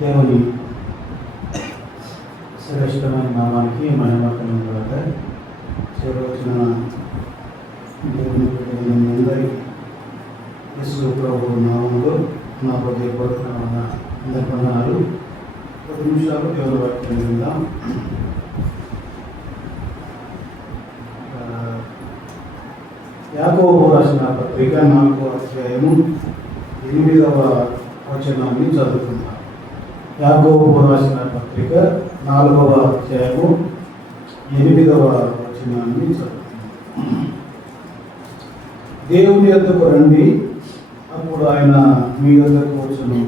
దేవుని శ్రేష్టమైన నామానికి మహిమకరం కాక చేరవచ్చిన దేవుని అందరికీ యేసు ప్రభు నామములో నా హృదయపూర్వకమైన అందరి వందనాలు. 10 నిమిషాలు దేవుని వాక్యం విందాం. యాకోబు రాసిన పత్రిక 4వ అధ్యాయము 8వ వచనాన్ని చదువుకుందాం. యాకోబు రాసిన పత్రిక 4వ అధ్యాయము 8వ వచనాన్ని చదువుకుందాం. దేవుని యొద్దకు రండి, అప్పుడు ఆయన మీ యొద్దకు వచ్చును.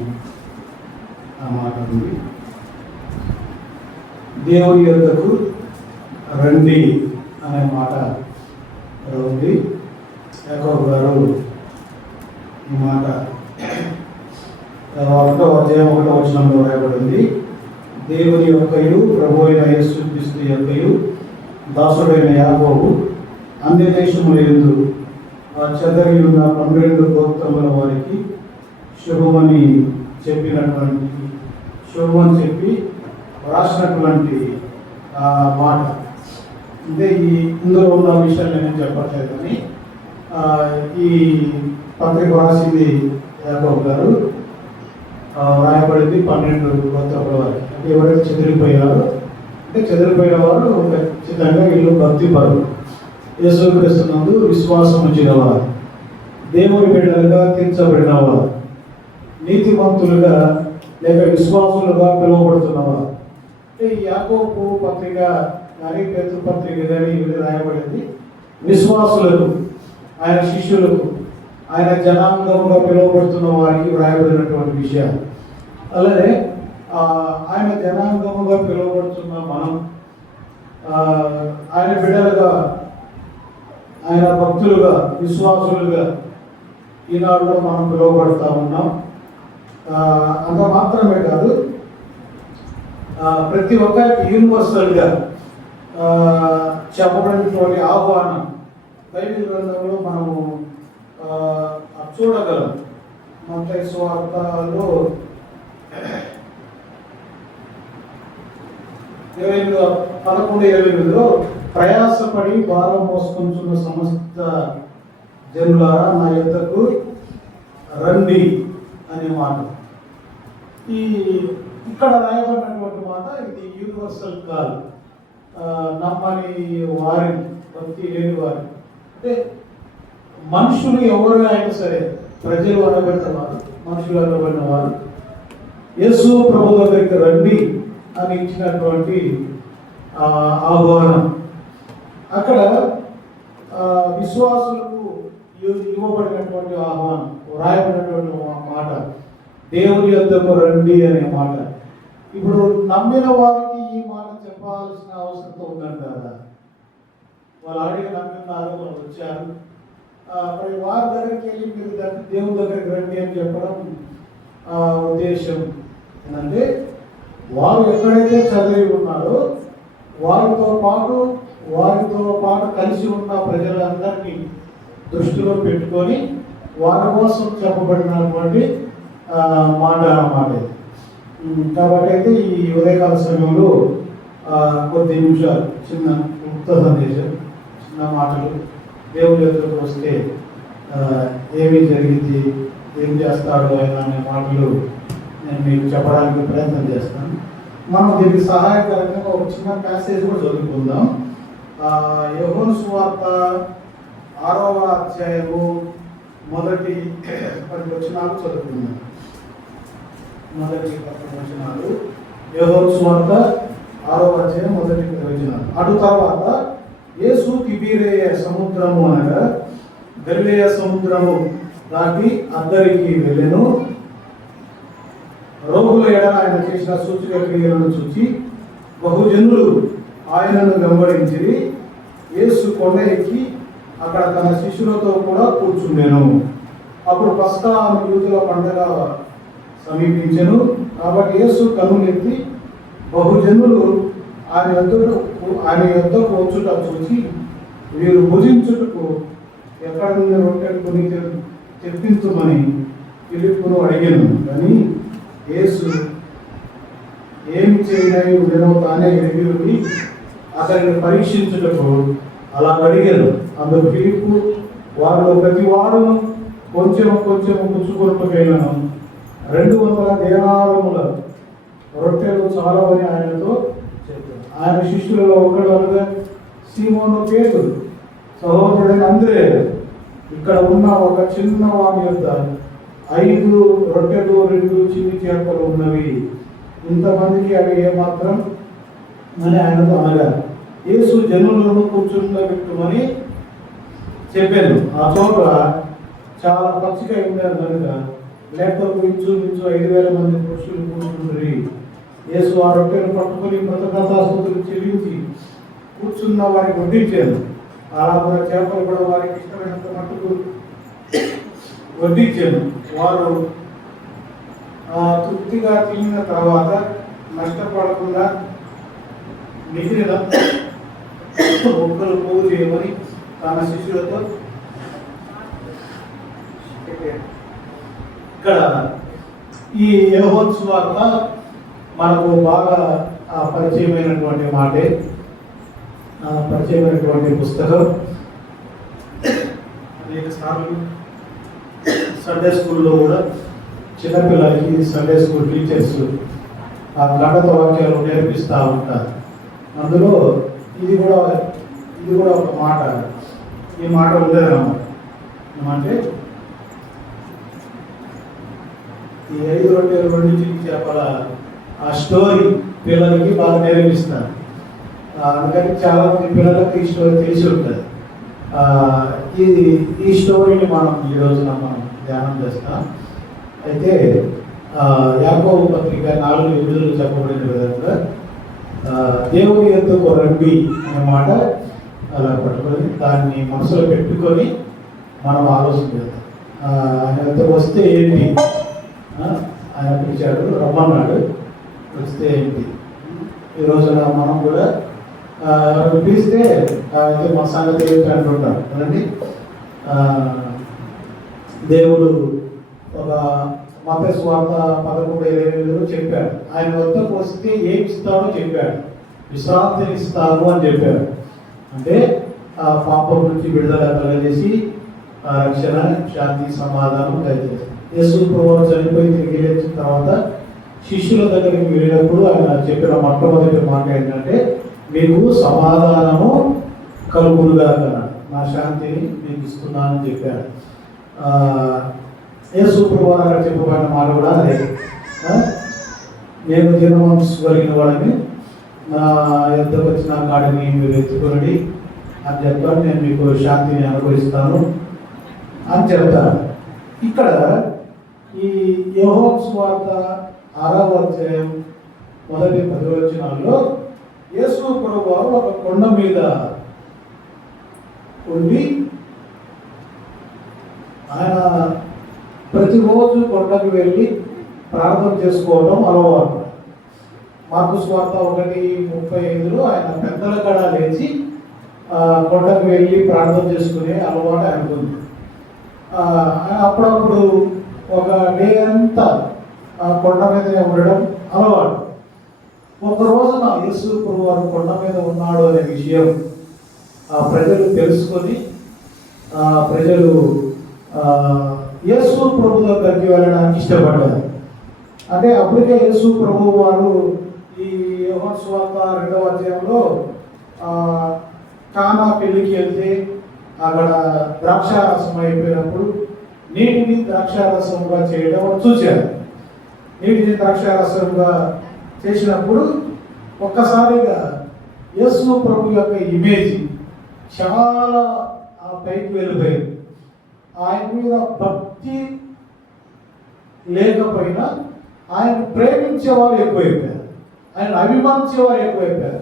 ఆ మాట ఉంది. దేవుని యొద్దకు రండి అనే మాట ఉంది. యాకోబు గారు ఈ మాట 1వ అధ్యాయం 1వ వచనంలో రాయబడింది. దేవుని యొక్కయు ప్రభు అయిన యేసుక్రీస్తు యొక్కయు దాసుడైన యాకోబు అన్య దేశముల యందు చెదరి ఉన్న 12 గోత్రముల వారికి శుభమని చెప్పి రాసినటువంటి మాట. అంటే ఇందులో ఉన్న విషయాలు నేను చెప్పట్లేదు, కానీ ఈ పత్రిక రాసింది యాకోబు గారు. రాయబడింది 12 గోత్రముల వారికి. అంటే ఎవరైతే చెదిరిపోయారో, అంటే చెదిరిపోయిన వారు ఖచ్చితంగా వీళ్ళు భక్తి పరులు, యేసుక్రీస్తునందు విశ్వాసం ఉంచిన వారు, దేవుని బిడ్డలుగా తీర్చబడినవారు, నీతిమంతులుగా లేక విశ్వాసులుగా పిలువబడుతున్నవారు. అంటే ఈ యాకోబు పత్రిక కానీ పేతురు పత్రిక కానీ ఇవి రాయబడింది విశ్వాసులకు, ఆయన శిష్యులకు, ఆయన జనాంగముగా పిలువబడుతున్న వారికి వ్రాయబడినటువంటి విషయాలు. అలాగే ఆయన జనాంగముగా పిలువబడుతున్న మనం ఆయన బిడ్డలుగా, ఆయన భక్తులుగా, విశ్వాసులుగా ఈనాడు మనం పిలువబడుతూ ఉన్నాం. అంత మాత్రమే కాదు, ప్రతి ఒక్కరికి యూనివర్సల్గా చెప్పబడినటువంటి ఆహ్వానం బైబిల్ గ్రంథంలో మనము చూడగలం. మత్తయి సువార్తలో 11:28 ప్రయాసపడి భారం మోసుకుంటున్న సమస్త జనులారా నా యొద్దకు రండి అనే మాట. ఇక్కడ రాయబడినటువంటి మాట ఇది యూనివర్సల్ కాల్. నమ్మని వారిని, భక్తి లేని వారిని, అంటే మనుషులు ఎవరు అయినా సరే, ప్రజలు అనబడిన వారు, మనుషులు అనబడిన వారు యేసు ప్రభు దగ్గరికి రండి అని ఇచ్చినటువంటి ఆహ్వానం. అక్కడ విశ్వాసులకు ఇవ్వబడినటువంటి ఆహ్వానం, రాయబడినటువంటి మాట దేవుని యొద్దకు రండి అనే మాట. ఇప్పుడు నమ్మిన వారికి ఈ మాట చెప్పాల్సిన అవసరం ఉందంటారా? వాళ్ళు అడిగి నమ్మిన్నారు, వాళ్ళు వచ్చారు, మరి వారి దగ్గరికి వెళ్ళి మీరు దేవుని దగ్గరికి రండి అని చెప్పడం ఉద్దేశం ఏంటంటే, వారు ఎక్కడైతే చదివి ఉన్నారో వారితో పాటు కలిసి ఉన్న ప్రజలందరినీ దృష్టిలో పెట్టుకొని వారి కోసం చెప్పబడినటువంటి మాట అన్నమాట. కాబట్టి అయితే ఈ ఉదయకాల సమయంలో కొద్ది నిమిషాలు చిన్న ఉక్త సందేశం, చిన్న మాటలు, దేవుని యొద్దకు వస్తే ఏమి జరిగింది, ఏం చేస్తాడు ఆయన అనే మాటలు నేను మీకు చెప్పడానికి ప్రయత్నం చేస్తాను. మనం దీనికి సహాయకరంగా ఒక చిన్న ప్యాసేజ్ కూడా చదువుకుందాం. యోహాను సువార్త 6వ అధ్యాయము మొదటి 10 వచనాలు చదువుకుందాం. మొదటి 10 వచనాలు యోహాను సువార్త 6వ అధ్యాయం మొదటి 10 వచనాలు. అటు తర్వాత యేసు తిబెరియ సముద్రము అనగా గలిలయ సముద్రము దాటి అద్దరికి వెళ్ళెను. రోగుల ఎడల ఆయన చేసిన సూచక క్రియలను చూచి బహుజనులు ఆయనను వెంబడించిరి. యేసు కొండ ఎక్కి అక్కడ తన శిష్యులతో కూడా కూర్చుండెను. అప్పుడు పస్కా యూదుల పండగ సమీపించెను. కాబట్టి యేసు కన్నులెత్తి బహుజనులు ఆయన యొద్దకు వచ్చుట చూసి వీరు భుజించుటకు ఎక్కడ నుండి రొట్టెలు కొని తెప్పించమని ఫిలిప్పును అడిగాను. కానీ యేసు ఏమి చేయనవి ఉండేనో తానే ఎరిగి అతనిని పరీక్షించుటకు అలా అడిగారు. అందుకు ఫిలిప్పు వారిలో ప్రతి వాడును కొంచెం కొంచెం పుచ్చుకొనకపోయినాను 200 దేనారముల రొట్టెలు చాలవని ఆయనతో చెప్పారు. ఆయన శిష్యులలో ఒకడు అనగా సీమోను పేతురు, సహోదరుడైన అంద్రేయ, ఇక్కడ ఉన్న ఒక చిన్న వాని యొద్ద 5 రొట్టెలు 2 చిన్ని చేపలు ఉన్నవి, ఇంతమందికి అవి ఏమాత్రం అని ఆయనతో అనగా యేసు జనులను కూర్చుండబెట్టుమని చెప్పాను. ఆ చోట చాలా పచ్చిగా ఉన్నారు కనుక లేకపోతే ఇంచుమించు 5,000 మంది పురుషులు కూర్చుంటారు. యేసు ఆ రొట్టెను పట్టుకొని కృతజ్ఞతాస్తుతులు చెల్లించి కూర్చున్న వారికి వడ్డించాను. అలా కూడా చేపలు కూడా వారికి ఇష్టమైనంత మట్టుకు వడ్డించాను. వారు తృప్తిగా తిన్న తర్వాత నష్టపడకుండా మిగిలిన మొక్కలు పోగు చేయమని తన శిష్యులతో ఇక్కడ ఈ యోహాను సువార్త మనకు బాగా పరిచయమైనటువంటి మాటే, పరిచయమైనటువంటి పుస్తకం. అనేక సార్లు సండే స్కూల్లో కూడా చిన్నపిల్లలకి సండే స్కూల్ టీచర్స్ ఆ గణత వాక్యాలు నేర్పిస్తూ ఉంటారు. అందులో ఇది కూడా ఒక మాట, ఈ మాట ఉండేదన్నమాట. ఏమంటే ఈ 5 రొట్టెలు 2 చిన్ని చేపల ఆ స్టోరీ పిల్లలకి బాగా నేర్పిస్తారు. అందుకని చాలా మంది పిల్లలకు ఈ స్టోరీ తెలిసి ఉంటుంది. ఈ స్టోరీని మనం ఈ రోజున మనం ధ్యానం చేస్తాం. అయితే యాకోబు పత్రిక 4:8 చెప్పబడిన విధంగా దేవుని యొద్దకు రండి అనే మాట అలా పట్టుకొని దాన్ని మనసులో పెట్టుకొని మనం ఆలోచన చేద్దాం. ఆయన వద్దకు వస్తే ఏంటి, ఆయన పిలిచాడు, రమ్మన్నాడు, వస్తే ఏంటి. ఈ రోజున మనం కూడా పిలిస్తే అయితే మా సంగతి ఏంటి అంటుంటాం కదండి. దేవుడు ఒక మత్తయి సువార్త 11:27 చెప్పాడు, ఆయన వద్దకు వస్తే ఏమి ఇస్తాడో చెప్పాడు, విశ్రాంతిని ఇస్తాను అని చెప్పాడు. అంటే ఆ పాపం నుంచి విడుదల కలగజేసి రక్షణ, శాంతి, సమాధానం దయచేసి యేసు ప్రభువు చనిపోయి తిరిగి లేచిన తర్వాత శిష్యుల దగ్గరికి వెళ్ళినప్పుడు ఆయన చెప్పిన మొట్టమొదటి మాట ఏంటంటే, మీకు సమాధానము కలుగునుగా కదా, నా శాంతిని మీకు ఇస్తున్నానని చెప్పాడు. యేసు ప్రభువు అక్కడ చెప్పబడిన మాట కూడా అదే, నేను జన్మవంశ కలిగిన వాడిని, నా యొద్దకు వచ్చిన కాడిని మీరు ఎత్తుకొనండి అని చెప్తాను, నేను మీకు శాంతిని అనుభవిస్తాను అని చెప్తాను. ఇక్కడ ఈ యోహాను సువార్త 6వ అధ్యాయం మొదటి 10 వచనాల్లో యేసు ప్రభువు ఒక కొండ మీద ఉండి ఆయన ప్రతిరోజు కొండకు వెళ్ళి ప్రార్థన చేసుకోవడం అలవాటు. మార్కు సువార్త 1:35 ఆయన పెద్దల కడ లేచి కొండకు వెళ్ళి ప్రార్థన చేసుకునే అలవాటు ఆయనకుంది. అప్పుడప్పుడు ఒక డే అంతా కొండ మీదనే ఉండడం అలవాటు. ఒక రోజున యేసు ప్రభువు వారు కొండ మీద ఉన్నాడు అనే విషయం ప్రజలు తెలుసుకొని ప్రజలు యేసు ప్రభు దగ్గరికి వెళ్ళడానికి ఇష్టపడ్డారు. అంటే అప్పటికే యేసు ప్రభువు వారు ఈ యోహాను సువార్త 2వ అధ్యాయంలో కానా పెళ్లికి వెళ్తే అక్కడ ద్రాక్షారసం అయిపోయినప్పుడు నీటిని ద్రాక్షారసంగా చేయడం చూశారు. నీటిని ద్రాక్షారసంగా చేసినప్పుడు ఒక్కసారిగా యేసు ప్రభు యొక్క ఇమేజ్ చాలా పైకి వెళ్ళిపోయింది. ఆయన మీద భక్తి లేకపోయినా ఆయన ప్రేమించేవారు ఎక్కువైపోయారు, ఆయన అభిమానించేవారు ఎక్కువైపోయారు.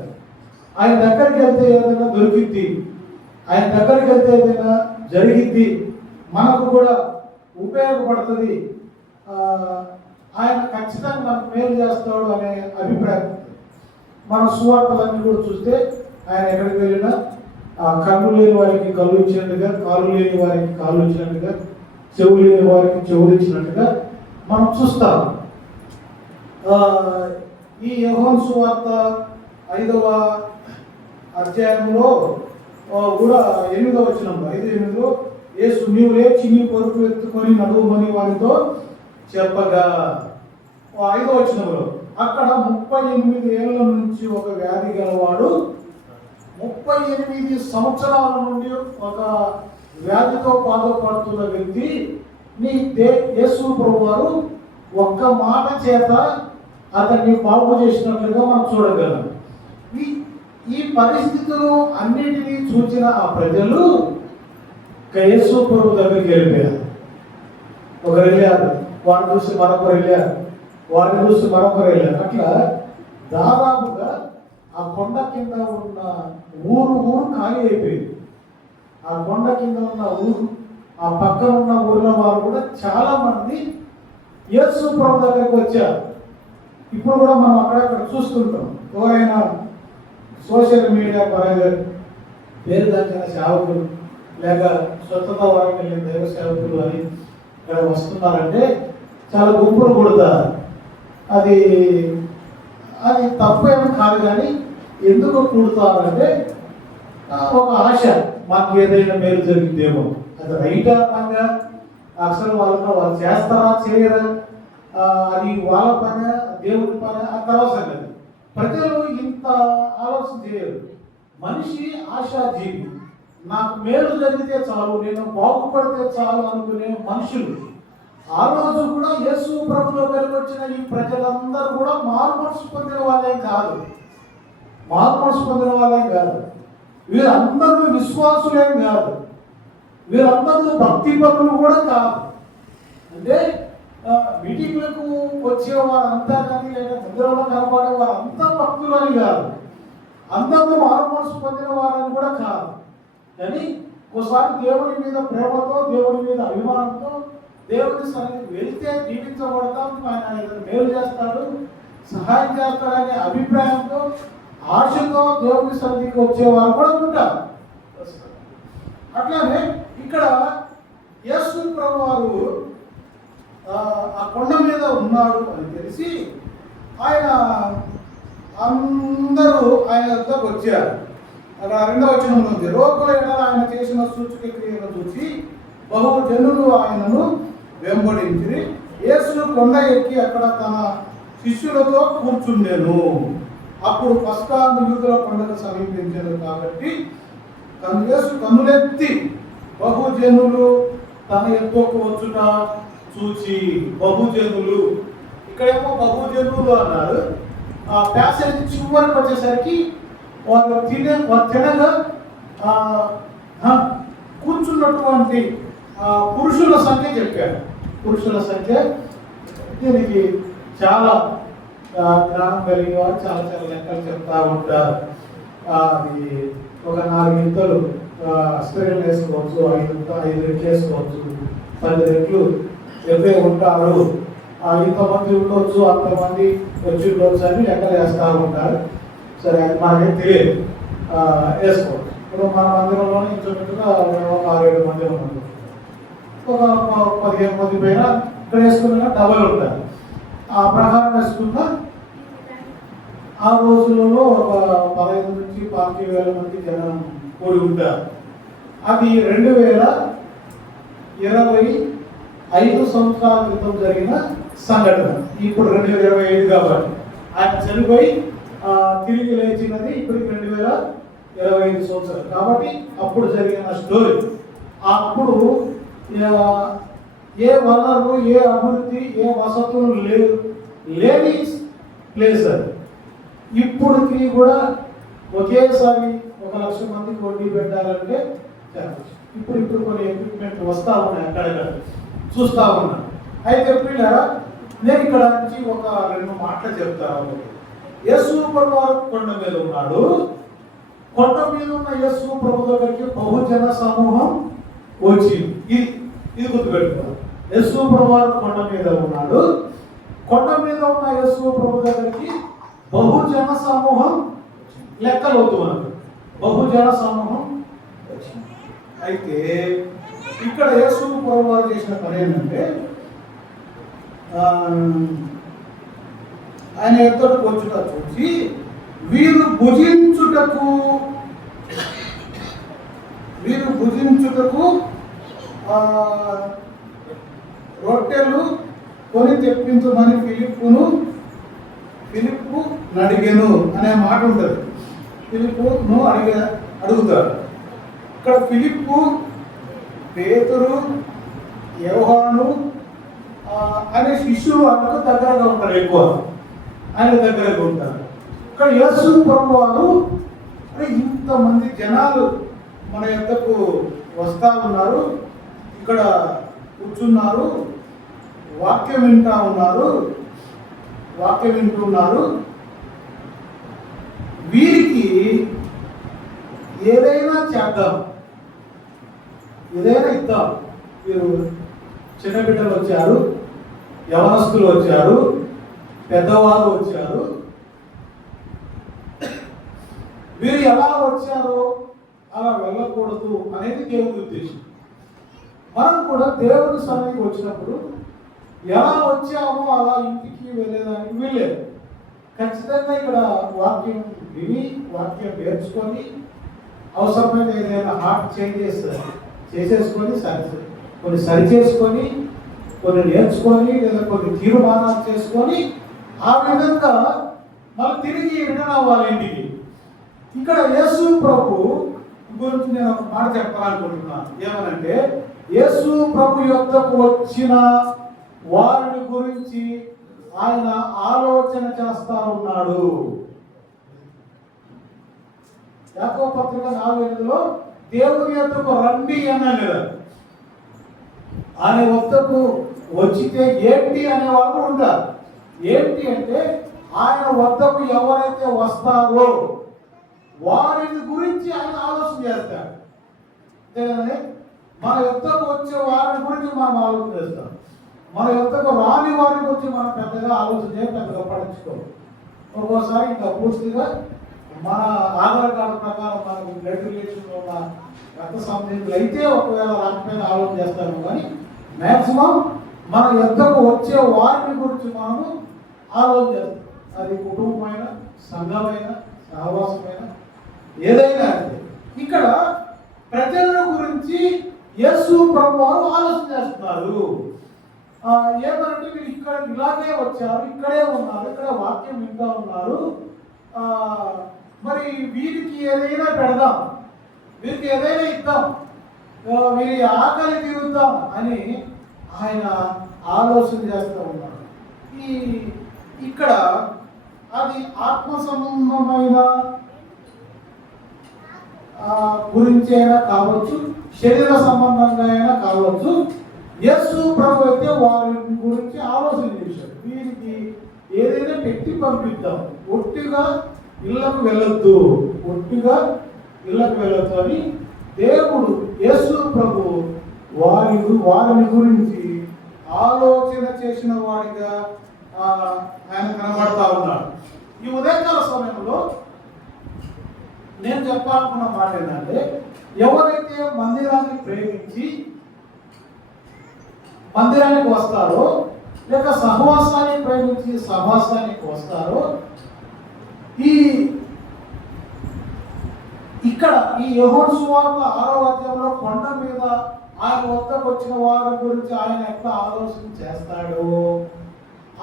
ఆయన దగ్గరికి వెళ్తే ఏదైనా దొరికిద్ది, ఆయన దగ్గరికి వెళ్తే ఏదైనా జరిగిద్ది, మనకు కూడా ఉపయోగపడుతుంది, ఆయన ఖచ్చితంగా మనకు మేలు చేస్తాడు అనే అభిప్రాయం. మన సువార్తలన్నీ కూడా చూస్తే ఆయన ఎక్కడికి వెళ్ళినా కళ్ళు లేని వారికి కళ్ళు ఇచ్చినట్టుగా, కాళ్ళు లేని వారికి కాళ్ళు ఇచ్చినట్టుగా, చెవు లేని వారికి చెవులు ఇచ్చినట్టుగా మనం చూస్తాం. ఈ యోహాను సువార్త 5వ అధ్యాయంలో కూడా 8వ వచనంలో 5:8 యేసు నీవు లేచి నీ పరుపు ఎత్తుకొని నడువమని వారితో చెప్పగా 5వ వచనంలో అక్కడ 38 ఏళ్ల నుంచి ఒక వ్యాధి గలవాడు 38 సంవత్సరాల నుండి ఒక వ్యాధితో బాధపడుతున్న వ్యక్తి యేసు ప్రభువారు ఒక్క మాట చేత అతన్ని బాగు చేసినట్లుగా మనం చూడగలం. ఈ పరిస్థితులు అన్నిటినీ చూసిన ఆ ప్రజలు యేసు ప్రభు దగ్గరికి వెళ్ళిపోయారు. ఒకరు వెళ్ళారు, వాడిని చూసి మరొకరు వెళ్ళారు, వాడిని చూసి మరొకరు వెళ్ళారు. అట్లా దాదాపుగా ఆ కొండ కింద ఉన్న ఊరు ఖాళీ అయిపోయింది. ఆ కొండ కింద ఉన్న ఊరు, ఆ పక్కన ఉన్న ఊర్లో వారు కూడా చాలా మంది యేసు ప్రభు దగ్గరికి వచ్చారు. ఇప్పుడు కూడా మనం అక్కడక్కడ చూస్తుంటాం. ఎవరైనా సోషల్ మీడియా పరంగా పేరు దాచిన సేవకులు లేక స్వచ్ఛత వారికి వెళ్ళిన దైవ సేవకులు అని ఇక్కడ వస్తున్నారంటే చాలా గుంపులు కొడతారు. అది తప్పేమీ కాదు, కానీ ఎందుకు కూడతారంటే ఒక ఆశ, మాకు ఏదైనా మేలు జరిగిందేమో. అది రైటా పనిగా అసలు వాళ్ళు చేస్తారా చేయరా, అది వాళ్ళ పని దేవుడి పని ఆ తర్వాత సంగతి. ప్రజలు ఇంత ఆలోచన చేయరు. మనిషి ఆశాజీవి, నాకు మేలు జరిగితే చాలు, నేను బాగుపడితే చాలు అనుకునే మనుషులు. ఆ రోజు కూడా యేసు ప్రభులో కలిగి వచ్చిన ఈ ప్రజలందరూ కూడా మారుమనసు పొందిన వాళ్ళేం కాదు. వీరందరూ విశ్వాసులేం కాదు. వీరందరూ భక్తి పనులు కూడా కాదు. అంటే మీటింగ్లకు వచ్చే వారంతా కానీ లేదా మందిరంలో కనపడే వారంతా భక్తులు అని కాదు. అందరూ మారుమనసు పొందిన వారని కూడా కాదు. కానీ ఒకసారి దేవుని మీద ప్రేమతో, దేవుని మీద అభిమానంతో దేవుని సన్నిధికి వెళ్తే జీవించబడతాం, ఆయన మేలు చేస్తాడు, సహాయం చేస్తాడనే అభిప్రాయంతో, ఆశతో దేవుని సన్నిధికి వచ్చేవారు కూడా ఉంటారు. అట్లానే ఇక్కడ యేసు ప్రభువారు ఆ కొండ మీద ఉన్నాడు అని తెలిసి ఆయన అందరూ ఆయన వద్దకు వచ్చారు. అక్కడ 2వ వచనంలో ఉంది, రోగుల ఎడల ఆయన చేసిన సూచక క్రియలను చూసి బహు జనులు ఆయనను వెంబడించి యేసు కొండ ఎక్కి అక్కడ తన శిష్యులతో కూర్చుండెను. అప్పుడు పస్కా యూదుల పండుగ సమీపించారు కాబట్టి యేసు కన్నులెత్తి బహుజనులు తన ఎత్తుకు వచ్చుట చూచి, బహుజనులు ఇక్కడేమో బహుజనులు అన్నారు. ఆ ప్యాసేజ్ చివరికి వచ్చేసరికి వాళ్ళు తినగా కూర్చున్నటువంటి పురుషుల సంఖ్య చెప్పారు. పురుషుల సంఖ్య దీనికి చాలా జ్ఞానం కలిగిన వారు చాలా లెక్కలు చెప్తా ఉంటారు. అది ఒక 4 ఇంతలు స్త్రీలు వేసుకోవచ్చు, 5 రెట్లు వేసుకోవచ్చు, 10 రెట్లు ఎవరే ఉంటారు, ఇంతమంది ఉండొచ్చు, అంతమంది వచ్చి ఉండొచ్చు అని లెక్కలు వేస్తూ ఉంటారు. సరే, అది మనకేం తెలియదు, వేసుకోవచ్చు. ఇప్పుడు మన మందిరంలోనే ఇంచుమించుగా 6-7 మంది ఉన్నాం, ఒక 15 మంది పైన ఇక్కడ వేసుకున్న డబల్ ఉంటారు. ఆ ప్రకారం వేసుకున్న ఆ రోజులలో ఒక 15 నుంచి 25,000 మంది జనం కూడి ఉంటారు. అది 2025 సంవత్సరాల క్రితం జరిగిన సంఘటన. ఇప్పుడు 2025 కాబట్టి ఆయన చనిపోయి తిరిగి లేచినది ఇప్పటికి 2025 సంవత్సరాలు కాబట్టి అప్పుడు జరిగిన స్టోరీ. అప్పుడు ఏ వనరు, ఏ అభివృద్ధి, ఏ వసతులు లేని ప్లేస్ అది. ఇప్పటికి కూడా ఒకేసారి 1,00,000 మందికి వడ్డీ పెట్టాలంటే ఇప్పుడు కొన్ని ఎక్విప్మెంట్ వస్తూ ఉన్నాయి, అక్కడక్కడ చూస్తూ ఉన్నాను. అయితే పిల్లరా, నేను ఇక్కడ నుంచి ఒక 2 మాటలు చెప్తాను. యేసు ప్రభువారు కొండ మీద ఉన్నాడు. కొండ మీద ఉన్న యేసు ప్రభు దగ్గరికి బహుజన సమూహం వచ్చింది. ఇది గుర్తుపెట్టుకోవాలి. యేసు ప్రభువారు కొండ మీద ఉన్నాడు. కొండ మీద ఉన్న యేసు ప్రభు దగ్గరికి బహుజన సమూహం లెక్కలు అవుతున్నారు. బహుజన సమూహం వచ్చింది. అయితే ఇక్కడ యేసు ప్రభువారు చేసిన పని ఏంటంటే ఆయన ఎద్దకు వచ్చుట చూసి వీరు భుజించుటకు రొట్టెలు కొని తెప్పించమని ఫిలిప్పు అడిగెను అనే మాట ఉంటుంది. ఫిలిప్పును అడుగుతాడు. ఇక్కడ ఫిలిప్పు, పేతురు, యోహాను అనే శిష్యులు ఆయనకు దగ్గరగా ఉంటారు, ఎక్కువ ఆయన దగ్గరగా ఉంటారు. ఇక్కడ యేసు ప్రభు వారు ఇంతమంది జనాలు మన యొద్దకు వస్తా ఉన్నారు, ఇక్కడ కూర్చున్నారు, వాక్యం వింటున్నారు. వీరికి ఏదైనా చేద్దాం, ఏదైనా ఇద్దాం. వీరు చిన్నబిడ్డలు వచ్చారు, యవనస్తులు వచ్చారు, పెద్దవాళ్ళు వచ్చారు. వీరు ఎలా వచ్చారో అలా వెళ్ళకూడదు అనేది దేవుని ఉద్దేశం. మనం కూడా దేవుని సన్నిధికి వచ్చినప్పుడు ఎలా వచ్చామో అలా ఇంటికి వెళ్ళేదానికి వీల్లేదు. ఖచ్చితంగా ఇక్కడ వాక్యం విని, వాక్యం నేర్చుకొని, అవసరమైన ఏదైనా హార్ట్ చేంజెస్ చేసేసుకొని, కొన్ని సరి చేసుకొని, కొన్ని నేర్చుకొని, లేదా కొన్ని తీర్మానాలు చేసుకొని ఆ విధంగా మళ్ళీ తిరిగి రిటర్న్ అవ్వాలి ఇంటికి. ఇక్కడ యేసు ప్రభు గురించి నేను ఒక మాట చెప్పాలనుకుంటున్నాను. ఏమనంటే, యేసు ప్రభు యొద్దకు వచ్చిన వారిని గురించి ఆయన ఆలోచన చేస్తా ఉన్నాడు. యాకోబు పత్రిక 4:8లో దేవుని యొద్దకు రండి అన్నాడు కదా. ఆయన వద్దకు వచ్చితే ఏంటి అనే వాళ్ళు ఉంటారు. ఏంటి అంటే, ఆయన వద్దకు ఎవరైతే వస్తారో వారిని గురించి ఆయన ఆలోచన చేస్తాడు. అంతేగానే మన యొద్దకు వచ్చే వారిని గురించి మనం ఆలోచన చేస్తాం. మన యొద్దకు రాని వారి గురించి మనం పెద్దగా ఆలోచన చేయాలి, పెద్దగా పట్టించుకోవాలి. ఒక్కోసారి ఇంకా పూర్తిగా మన ఆధార్ కార్డు ప్రకారం మనకు బ్లడ్ రిలేషన్లో ఉన్న రక్త సంబంధికులు అయితే ఒకవేళ రాకపోయినా ఆలోచన చేస్తాము. కానీ మ్యాక్సిమం మన యొద్దకు వచ్చే వారిని గురించి మనము ఆలోచన చేస్తాం. అది కుటుంబమైన, సంఘమైన, సహవాసమైన, ఏదైనా. ఇక్కడ ప్రజల గురించి యేసు ప్రభు వారు ఆలోచన చేస్తున్నారు. ఏమంటే వీళ్ళు ఇక్కడ ఇలాగే వచ్చారు, ఇక్కడే ఉన్నారు, ఇక్కడ వాక్యం వింటూ ఉన్నారు. మరి వీరికి ఏదైనా పెడదాం, వీరికి ఏదైనా ఇద్దాం, వీరి ఆకలి తీరుద్దాం అని ఆయన ఆలోచన చేస్తూ ఉన్నారు. ఇక్కడ అది ఆత్మ సంబంధమైన గురించి అయినా కావచ్చు, శరీర సంబంధంగా అయినా కావచ్చు. యేసు ప్రభు అయితే వారి గురించి ఆలోచన చేశాడు. వీరికి ఏదైనా పెట్టి పంపిద్దాం, ఒట్టిగా ఇళ్లకు వెళ్ళొద్దు అని దేవుడు యేసు ప్రభు వారిని గురించి ఆలోచన చేసిన వాడిగా ఆయన కనబడతా ఉన్నాడు. ఈ ఉదయకాల సమయంలో నేను చెప్పాలనుకున్న మాట ఏంటంటే, ఎవరైతే మందిరాన్ని ప్రేమించి మందిరానికి వస్తారో, లేక సహవాసాన్ని ప్రేమించి సహవాసానికి వస్తారో, ఇక్కడ ఈ యోహాను సువార్త 6వ అధ్యాయంలో కొండ మీద ఆయన వద్దకు వచ్చిన వారి గురించి ఆయన ఎట్లా ఆలోచన చేస్తాడో,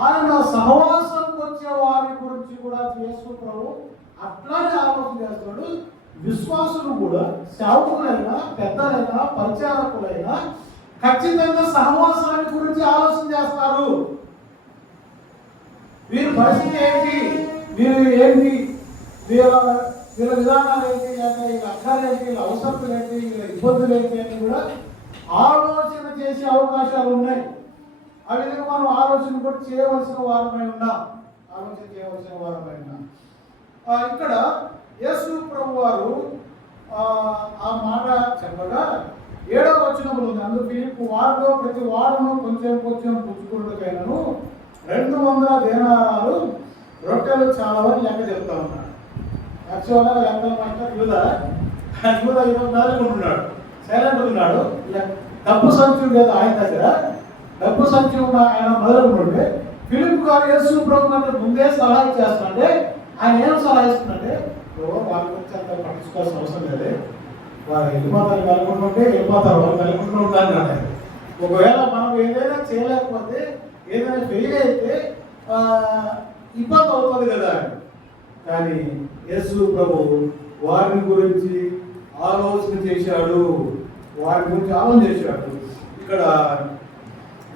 ఆయన సహవాసానికి వచ్చే వారి గురించి కూడా యేసు ప్రభు అట్లానే ఆలోచన చేస్తాడు. విశ్వాసులు కూడా, సేవకులైనా, పెద్దలైనా, పరిచారకులైనా ఖచ్చితంగా సహవాసాన్ని గురించి ఆలోచన చేస్తారు. వీరి పరిస్థితి ఏంటి, వీళ్ళ విధానాలు ఏంటి, వీళ్ళ అర్థాలు ఏంటి, వీళ్ళ అవసరాలు ఏంటి, వీళ్ళ ఇబ్బందులు ఏంటి అని కూడా ఆలోచన చేసే అవకాశాలు ఉన్నాయి. ఆ విధంగా మనం ఆలోచన కూడా చేయవలసిన వారమై ఉన్నాం. ఇక్కడ యేసు ప్రభు వారు ఆ మాట చెప్పగా 7వ వచనంలో ఉంది. అందుకు ఫిలిప్పు వారిలో ప్రతి వాడును కొంచెం పుచ్చుకుంటుకైనను 200 దేనారాలు రొట్టెలు చాలా వరకు లెక్క చెప్తా ఉన్నాడు. యాక్చువల్గా లెక్క యూదా 24 ఉంటున్నాడు, సైలెంట్ ఉన్నాడు. డబ్బు సంచి ఉండేది ఆయన దగ్గర, డబ్బు సంచి ఉన్న ఆయన మొదలుకుంటే ఫిలిప్ గారు యేసు ప్రభు కంటే ముందే సలహా చేస్తుంటే ఆయన ఏం సలహా ఇస్తుందంటే వాళ్ళ గురించి అంత పట్టించుకోవాల్సిన అవసరం లేదే, వారు వెళ్ళిపోతారు కలుపుకుంటుంటే వెళ్ళిపోతారు, వాళ్ళు కలుపుకుంటూ ఉంటారు కదా. ఒకవేళ మనం ఏదైనా చేయలేకపోతే ఏదైనా ఫెయిల్ అయితే ఇబ్బంది అవుతుంది కదా. కానీ యేసు ప్రభు వారిని గురించి ఆలోచన చేశాడు, వారి గురించి ఆలోచన చేశాడు. ఇక్కడ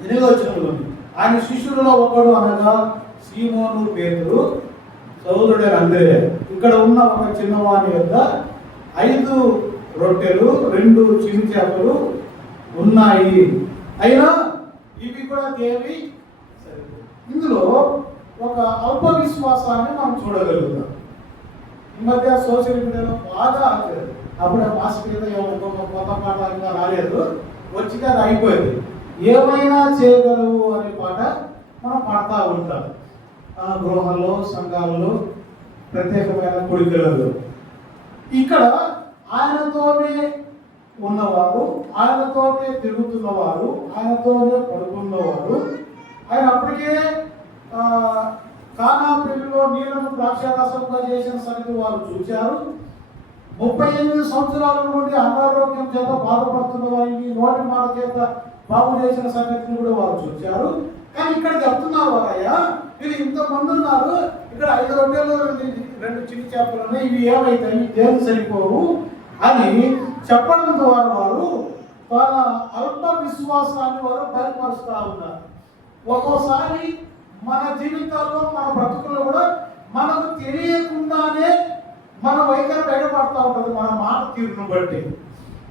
8వ వచనంలో ఆయన శిష్యులలో ఒకడు అనగా సీమోను పేతురు సోదరుడైన అంద్రెయ ఇక్కడ ఉన్న ఒక చిన్నవాని యొక్క 5 రొట్టెలు 2 చిన్న చేపలు ఉన్నాయి, అయినా ఇవి కూడా దేవి. ఇందులో ఒక అల్ప విశ్వాసాన్ని మనం చూడగలుగుతాం. ఈ మధ్య సోషల్ మీడియాలో బాగా అప్పుడే మాస్ మీద కొత్త పాట ఇంకా రాలేదు, వచ్చిగా అది అయిపోయింది. ఏమైనా చేయగలవు అనే పాట మనం పాడుతూ ఉంటాం గృహాల్లో, సంఘాలలో, ప్రత్యేకమైన కోరికలలో. ఇక్కడ ఆయనతోనే ఉన్నవారు, ఆయనతోనే తిరుగుతున్నవారు, ఆయనతోనే పడుకున్నవారు, ఆయన అప్పటికే కానా పెళ్లిలో నీళ్లను ద్రాక్షారసంగా చేసిన సంగతి వారు చూశారు. 38 సంవత్సరాల నుండి అనారోగ్యం చేత బాధపడుతున్న వారిని నోటి మాట చేత బాగు చేసిన సంగతిని కూడా వారు చూశారు. కానీ ఇక్కడ చెప్తున్నారు వారయ్యా, మీరు ఇంతమంది ఉన్నారు, ఇక్కడ 5 రొట్టెలు 2 చిన్న చేపలు ఉన్నాయి, ఇవి ఏమైతాయి, దేనికి సరిపోవు అని చెప్పడం ద్వారా వారు వాళ్ళ అల్ప విశ్వాసాన్ని వారు బయటపరుస్తూ ఉన్నారు. ఒక్కోసారి మన జీవితాల్లో, మన బ్రతుకుల్లో కూడా మనకు తెలియకుండానే మన వైఖరి బయటపడుతూ ఉంటుంది. మన మాట తీరును బట్టి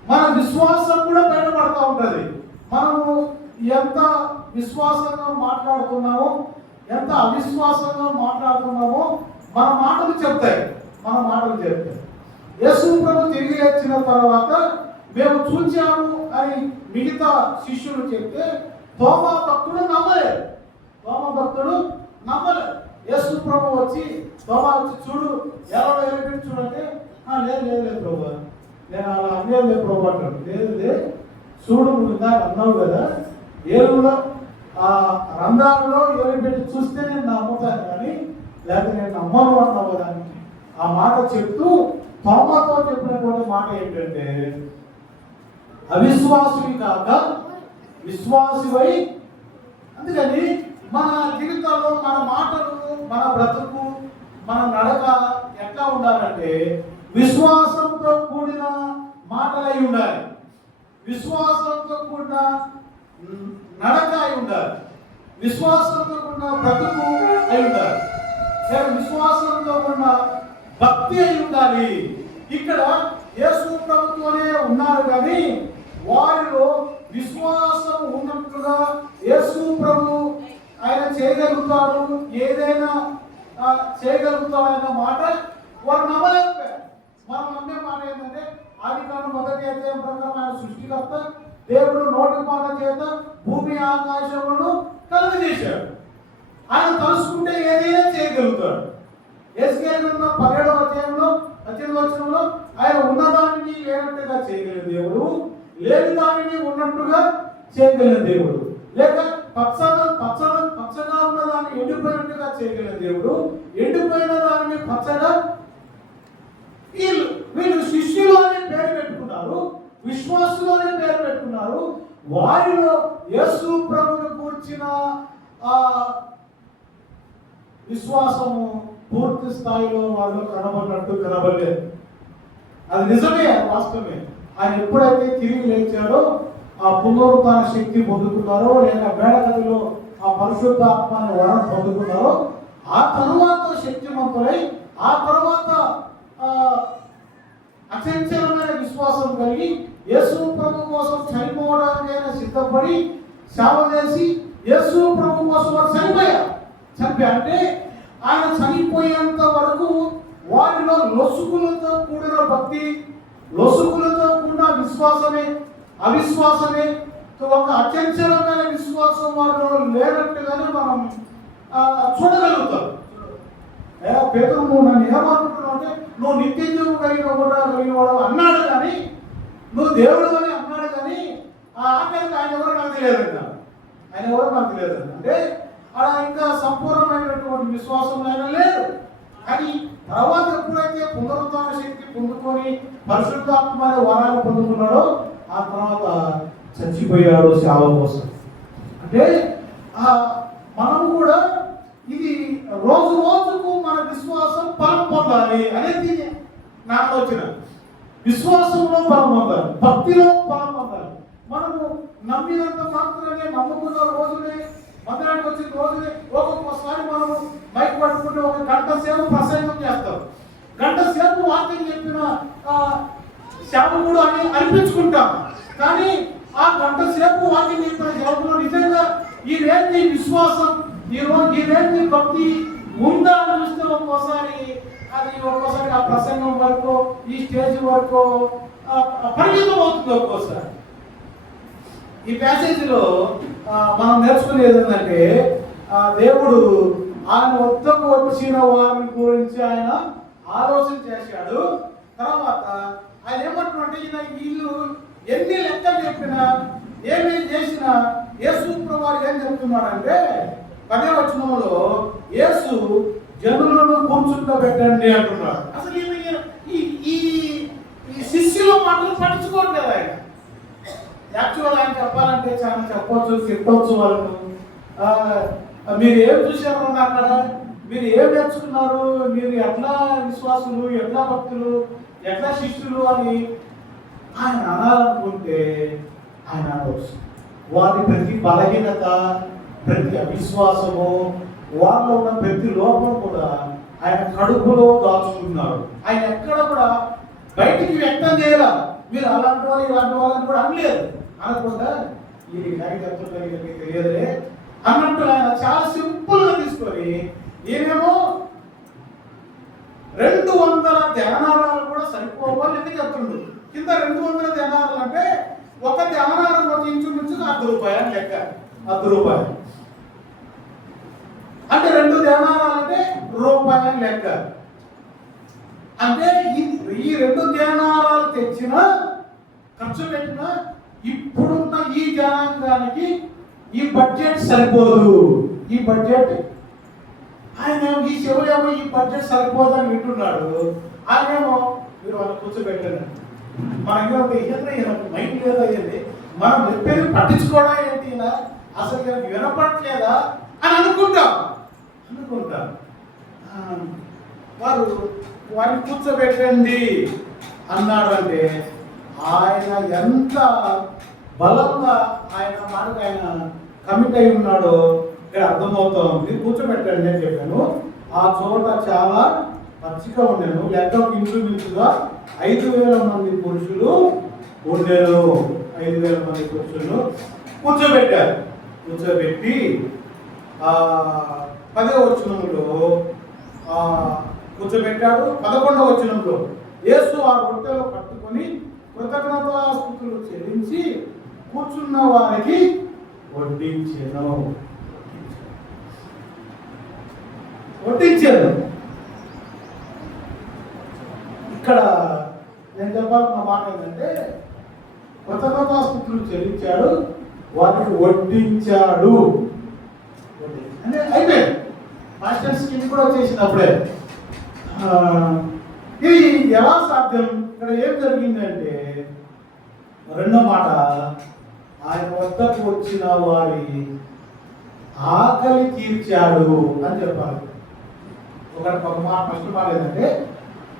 మన విశ్వాసం కూడా బయటపడుతూ ఉంటుంది. మనము ఎంత విశ్వాసంగా మాట్లాడుతున్నామో, ఎంత అవిశ్వాసంగా మాట్లాడుతున్నామో మన మాటలు చెప్తాయి. యేసు ప్రభు తిరిగి వచ్చిన తర్వాత మేము చూచాము అని మిగతా శిష్యులు చెప్తే తోమా భక్తుడు నమ్మలేదు. యేసు ప్రభు వచ్చి తోమా వచ్చి చూడు ఎలా వెళ్ళిపెట్టి చూడంటే లేదు ప్రభు, నేను అలా అన్నేది ప్రభు అంటాడు. లేదు చూడు, నువ్వు ఇందాక అన్నావు కదా, ఏరులో ఆ రంధ్రాలలో వెళ్ళిపెట్టి చూస్తే నేను నమ్ముతాను కానీ లేకపోతే నేను నమ్మను అన్నావు కదా. ఆ మాట చెప్తూ తోమాతో చెప్పినటువంటి మాట ఏంటంటే, అవిశ్వాసువి కాక విశ్వాసివై. అందుకని మన జీవితాల్లో మన మాటలు, మన బ్రతుకు, మన నడక ఎట్లా ఉండాలంటే విశ్వాసంతో కూడిన మాటలై ఉండాలి, విశ్వాసంతో కూడిన నడక అయి ఉండాలి, విశ్వాసంతో కూడిన బ్రతుకు అయి ఉండాలి, విశ్వాసంతో కూడిన భక్తి అయి ఉండాలి. ఇక్కడ యేసు ప్రభుతోనే ఉన్నారు కానీ వారిలో విశ్వాసం ఉన్నట్లుగా యేసు ప్రభు ఆయన చేయగలుగుతాడు, ఏదైనా చేయగలుగుతాడన్న మాట వారు నమ్మలేకపోయారు. మనం నమ్మే మాట ఏంటంటే ఆదికాండం 1వ అధ్యాయం ప్రకారం ఆయన సృష్టికర్త, దేవుడు నోటి మాట చేత భూమి ఆకాశములను కలుగజేశాడు. ఆయన తలుసుకుంటే ఏదైనా చేయగలుగుతాడు. యెహెజ్కేలు 17వ అధ్యాయంలో 18వ వచనంలో ఆయన ఉన్నదానిని లేనట్టుగా చేయగలిగిన దేవుడు, లేని దానిని ఉన్నట్టుగా చేయగలిగిన దేవుడు, లేక పచ్చగా ఉన్నదాన్ని ఎండిపోయినట్టుగా చేయగలిగిన దేవుడు, ఎండిపోయిన దానిని పచ్చగా. వీళ్ళు శిష్యులు అనే పేరు పెట్టుకున్నారు, విశ్వాసులు అనే పేరు పెట్టుకున్నారు. వారిలో యేసు ప్రభువును కూర్చిన ఆ విశ్వాసము పూర్తి స్థాయిలో వాళ్ళు కనబడలేదు. అది నిజమే, వాస్తవమే. ఆయన ఎప్పుడైతే తిరిగి లేచాడో, ఆ పునరుత్థాన శక్తి పొందుకున్నారో, లేక మేడగదిలో ఆ పరిశుద్ధ ఆత్మని వరం పొందుకున్నారో, ఆ తరువాత శక్తిమంతులై, ఆ తరువాత అచంచలమైన విశ్వాసం కలిగి యేసు ప్రభు కోసం చనిపోవడానికి ఆయన సిద్ధపడి సేవ చేసి యేసు ప్రభు కోసం వారు చనిపోయారు. అంటే ఆయన చనిపోయేంత వరకు వారిలో లొసుగులతో కూడిన భక్తి, లొసుగులతో కూడిన విశ్వాసమే, అవిశ్వాసమే, ఒక అచంచలమైన విశ్వాసం వారిలో లేనట్టుగానే మనం చూడగలుగుతాం. పేతురు నువ్వు నన్ను ఏమనుకుంటున్నావు అంటే, నువ్వు నిత్య జీవం కలిగిన వాడు అన్నాడు కానీ, నువ్వు దేవుడు అని అన్నాడు కానీ ఆఖరికి ఆయన ఎవరో నాకు తెలియదు. అంటే అలా ఇంకా సంపూర్ణమైనటువంటి విశ్వాసం ఆయన లేదు. కానీ తర్వాత ఎప్పుడైతే పునరుద్ధాన శక్తి పొందుకొని పరిశుద్ధాత్మ అనే వరాలు పొందుకున్నాడో ఆ తర్వాత చచ్చిపోయాడు సేవ కోసం. అంటే మనం కూడా ఇది రోజు రోజుకు మన విశ్వాసం బలం పొందాలి అనేది నా ఆలోచన. విశ్వాసంలో బలం పొందాలి, భక్తిలో బలం పొందాలి. మనము నమ్మినంత మాత్రమే, నమ్ముకున్న రోజునే, మందిరానికి వచ్చిన రోజునే ఒక్కొక్కసారి మనము మైక్ పట్టుకుంటే ఒక గంట సేపు ప్రసంగం చేస్తాం, గంట సేపు వాక్యం చెప్పిన సేవకుడు అని అనిపించుకుంటాం. కానీ ఆ గంట సేపు వాక్యం చెప్పిన సేవకుడు నిజంగా ఈ రేంజ్ విశ్వాసం, ఈ రేంజ్ భక్తి ఉందా అని చూస్తే ఒక్కోసారి ఆ ప్రసంగం వరకు, ఈ స్టేజ్ వరకు పరిమితం అవుతుంది. ఒక్కోసారి ఈ ప్యాసేజీలో మనం నేర్చుకునేది ఏంటంటే దేవుడు ఆయన వద్దకు వచ్చిన వారి గురించి ఆయన ఆలోచన చేశాడు. తర్వాత ఆయన ఏమంటున్నాడు, వీళ్ళు ఎన్ని లెక్కలు చెప్పినా ఏమేమి చేసినా యేసు ప్రభువు ఏం చెప్తున్నాడంటే 10వ వచనంలో యేసు జనులను కూర్చుంటబెట్టండి అంటున్నాడు. అసలు ఈ శిష్యుల మాటలు పట్టించుకోవట్లేదు ఆయన. యాక్చువల్ ఆయన చెప్పాలంటే చాలా చెప్పవచ్చు, తిట్టవచ్చు వాళ్ళను. మీరు ఏం చూశారు అక్కడ, మీరు ఏం నేర్చుకున్నారు, మీరు ఎట్లా విశ్వాసులు, ఎట్లా భక్తులు, ఎట్లా శిష్యులు అని ఆయన అనాలనుకుంటే ఆయన అనవచ్చు. వారి ప్రతి బలహీనత, ప్రతి అవిశ్వాసము, వాళ్ళలో ఉన్న ప్రతి లోపం కూడా ఆయన కడుపులో దాచుకున్నారు. ఆయన ఎక్కడ కూడా బయటికి వ్యక్తం చేయాల. మీరు అలాంటి వాళ్ళు ఇలాంటి వాళ్ళని కూడా అనలేదు. అనకుండా ఇది నాయకత్వం తెలియదులే అన్నట్టు ఆయన చాలా సింపుల్ గా తీసుకొని ఏమేమో 200 ధ్యానారాలు కూడా సరిపోవాలి ఎందుకు చెప్తుండ్రు. కింద 200 ధ్యానారాలు అంటే ఒక ధ్యానారం ఒక ఇంచుమించు ₹10 లెక్క. ₹10 అంటే 2 ధ్యానారాలు అంటే రూపాయలు లెక్క. అంటే ఈ 2 ధ్యానారాలు తెచ్చిన ఖర్చు పెట్టిన ఇప్పుడున్న ఈ జనాంగానికి ఈ బడ్జెట్ సరిపోదు. ఈ బడ్జెట్ ఆయన ఈ చెవులేమో ఈ బడ్జెట్ సరిపోదని వింటున్నాడు. ఆయనేమో మీరు వాళ్ళు కూర్చోబెట్టారు. మనకేమో మైండ్ లేదా ఏంటి, మనం చెప్పేది పట్టించుకోవడం ఏంటి, అసలు వినపట్లేదా అని అనుకుంటా వారిని కూర్చోబెట్టండి అన్నాడు. అంటే ఆయన ఎంత బలంగా ఆయన మాటకు ఆయన కమిట్ అయి ఉన్నాడో ఇక్కడ అర్థమవుతా ఉంది. కూర్చోబెట్టండి అని చెప్పాను. ఆ చోట చాలా పచ్చిగా ఉండేను. లెక్క ఇంచుమించుగా 5,000 మంది పురుషులు ఉండేను. 5,000 మంది పురుషులు కూర్చోబెట్టారు. కూర్చోబెట్టి 10వ వచనంలో కూర్చోబెట్టాడు. 11వ వచనంలో యేసు ఆ రొట్టెలో పట్టుకొని కృతజ్ఞతాస్తుతులు చెల్లించి కూర్చున్న వారికి వడ్డించాను. ఇక్కడ నేను చెప్పాల్సిన మాట ఏంటంటే కృతజ్ఞతాస్తుతులు చెల్లించాడు, వారికి వడ్డించాడు అంటే అయిపోయింది. మాస్టర్ స్కిన్ కూడా వచ్చేసినప్పుడే ఇది ఎలా సాధ్యం? ఇక్కడ ఏం జరిగిందంటే రెండో మాట, ఆయన వద్దకు వచ్చిన వారి ఆకలి తీర్చాడు అని చెప్పాలి. ఒక మాట ఫస్ట్ మాట ఏంటంటే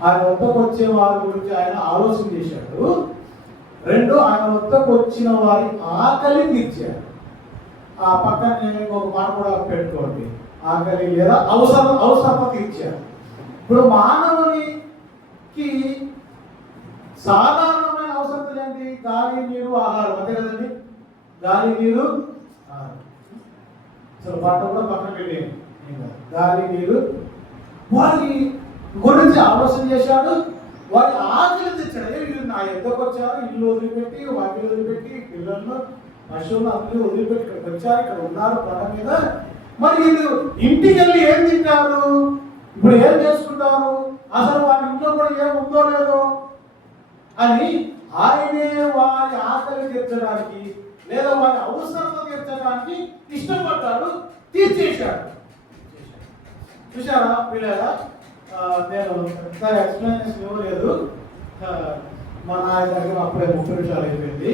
ఆయన వద్దకు వచ్చే వారి గురించి ఆయన ఆలోచన చేశాడు. 2 ఆయన వద్దకు వచ్చిన వారి ఆకలి తీర్చాడు. ఆ పక్కన ఒక మాట కూడా పెట్టుకోండి, ఆకలి లేదా అవసరత తీర్చాడు. ఇప్పుడు మానవునికి సాధారణమైన అవసరం ఏంటి? గాలి, నీరు, ఆహారం, అంతే కదండి. గాలి, నీరు, ఆహారం. అసలు పాట కూడా పక్కన పెట్టేయండి. గాలి, నీరు, వారి గురించి ఆలోచన చేశాడు. వారి ఆకలి తెచ్చాడు. వీళ్ళు నా ఎద్దకు వచ్చారు, ఇల్లు వదిలిపెట్టి, వాకిలు వదిలిపెట్టి, పిల్లలను, పశువులు అందరూ వదిలిపెట్టి ఇక్కడికి వచ్చారు, ఇక్కడ ఉన్నారు కొండ మీద. మరి వీళ్ళు ఇంటికి వెళ్ళి ఏం తింటారు, ఇప్పుడు ఏం చేసుకుంటారు, అసలు వారి ఇంట్లో కూడా ఏం ఉందో లేదో అని ఆయనే వారి ఆకలి తీర్చడానికి లేదా వారి అవసరత తీర్చడానికి ఇష్టపడ్డాడు. తీర్చేశాడు. చూసారా పిల్లరా, నేను పెద్ద ఎక్స్ప్లెనేషన్ ఇవ్వలేదు. మా నాన్న దగ్గర అప్పుడే 30 నిమిషాలు అయిపోయింది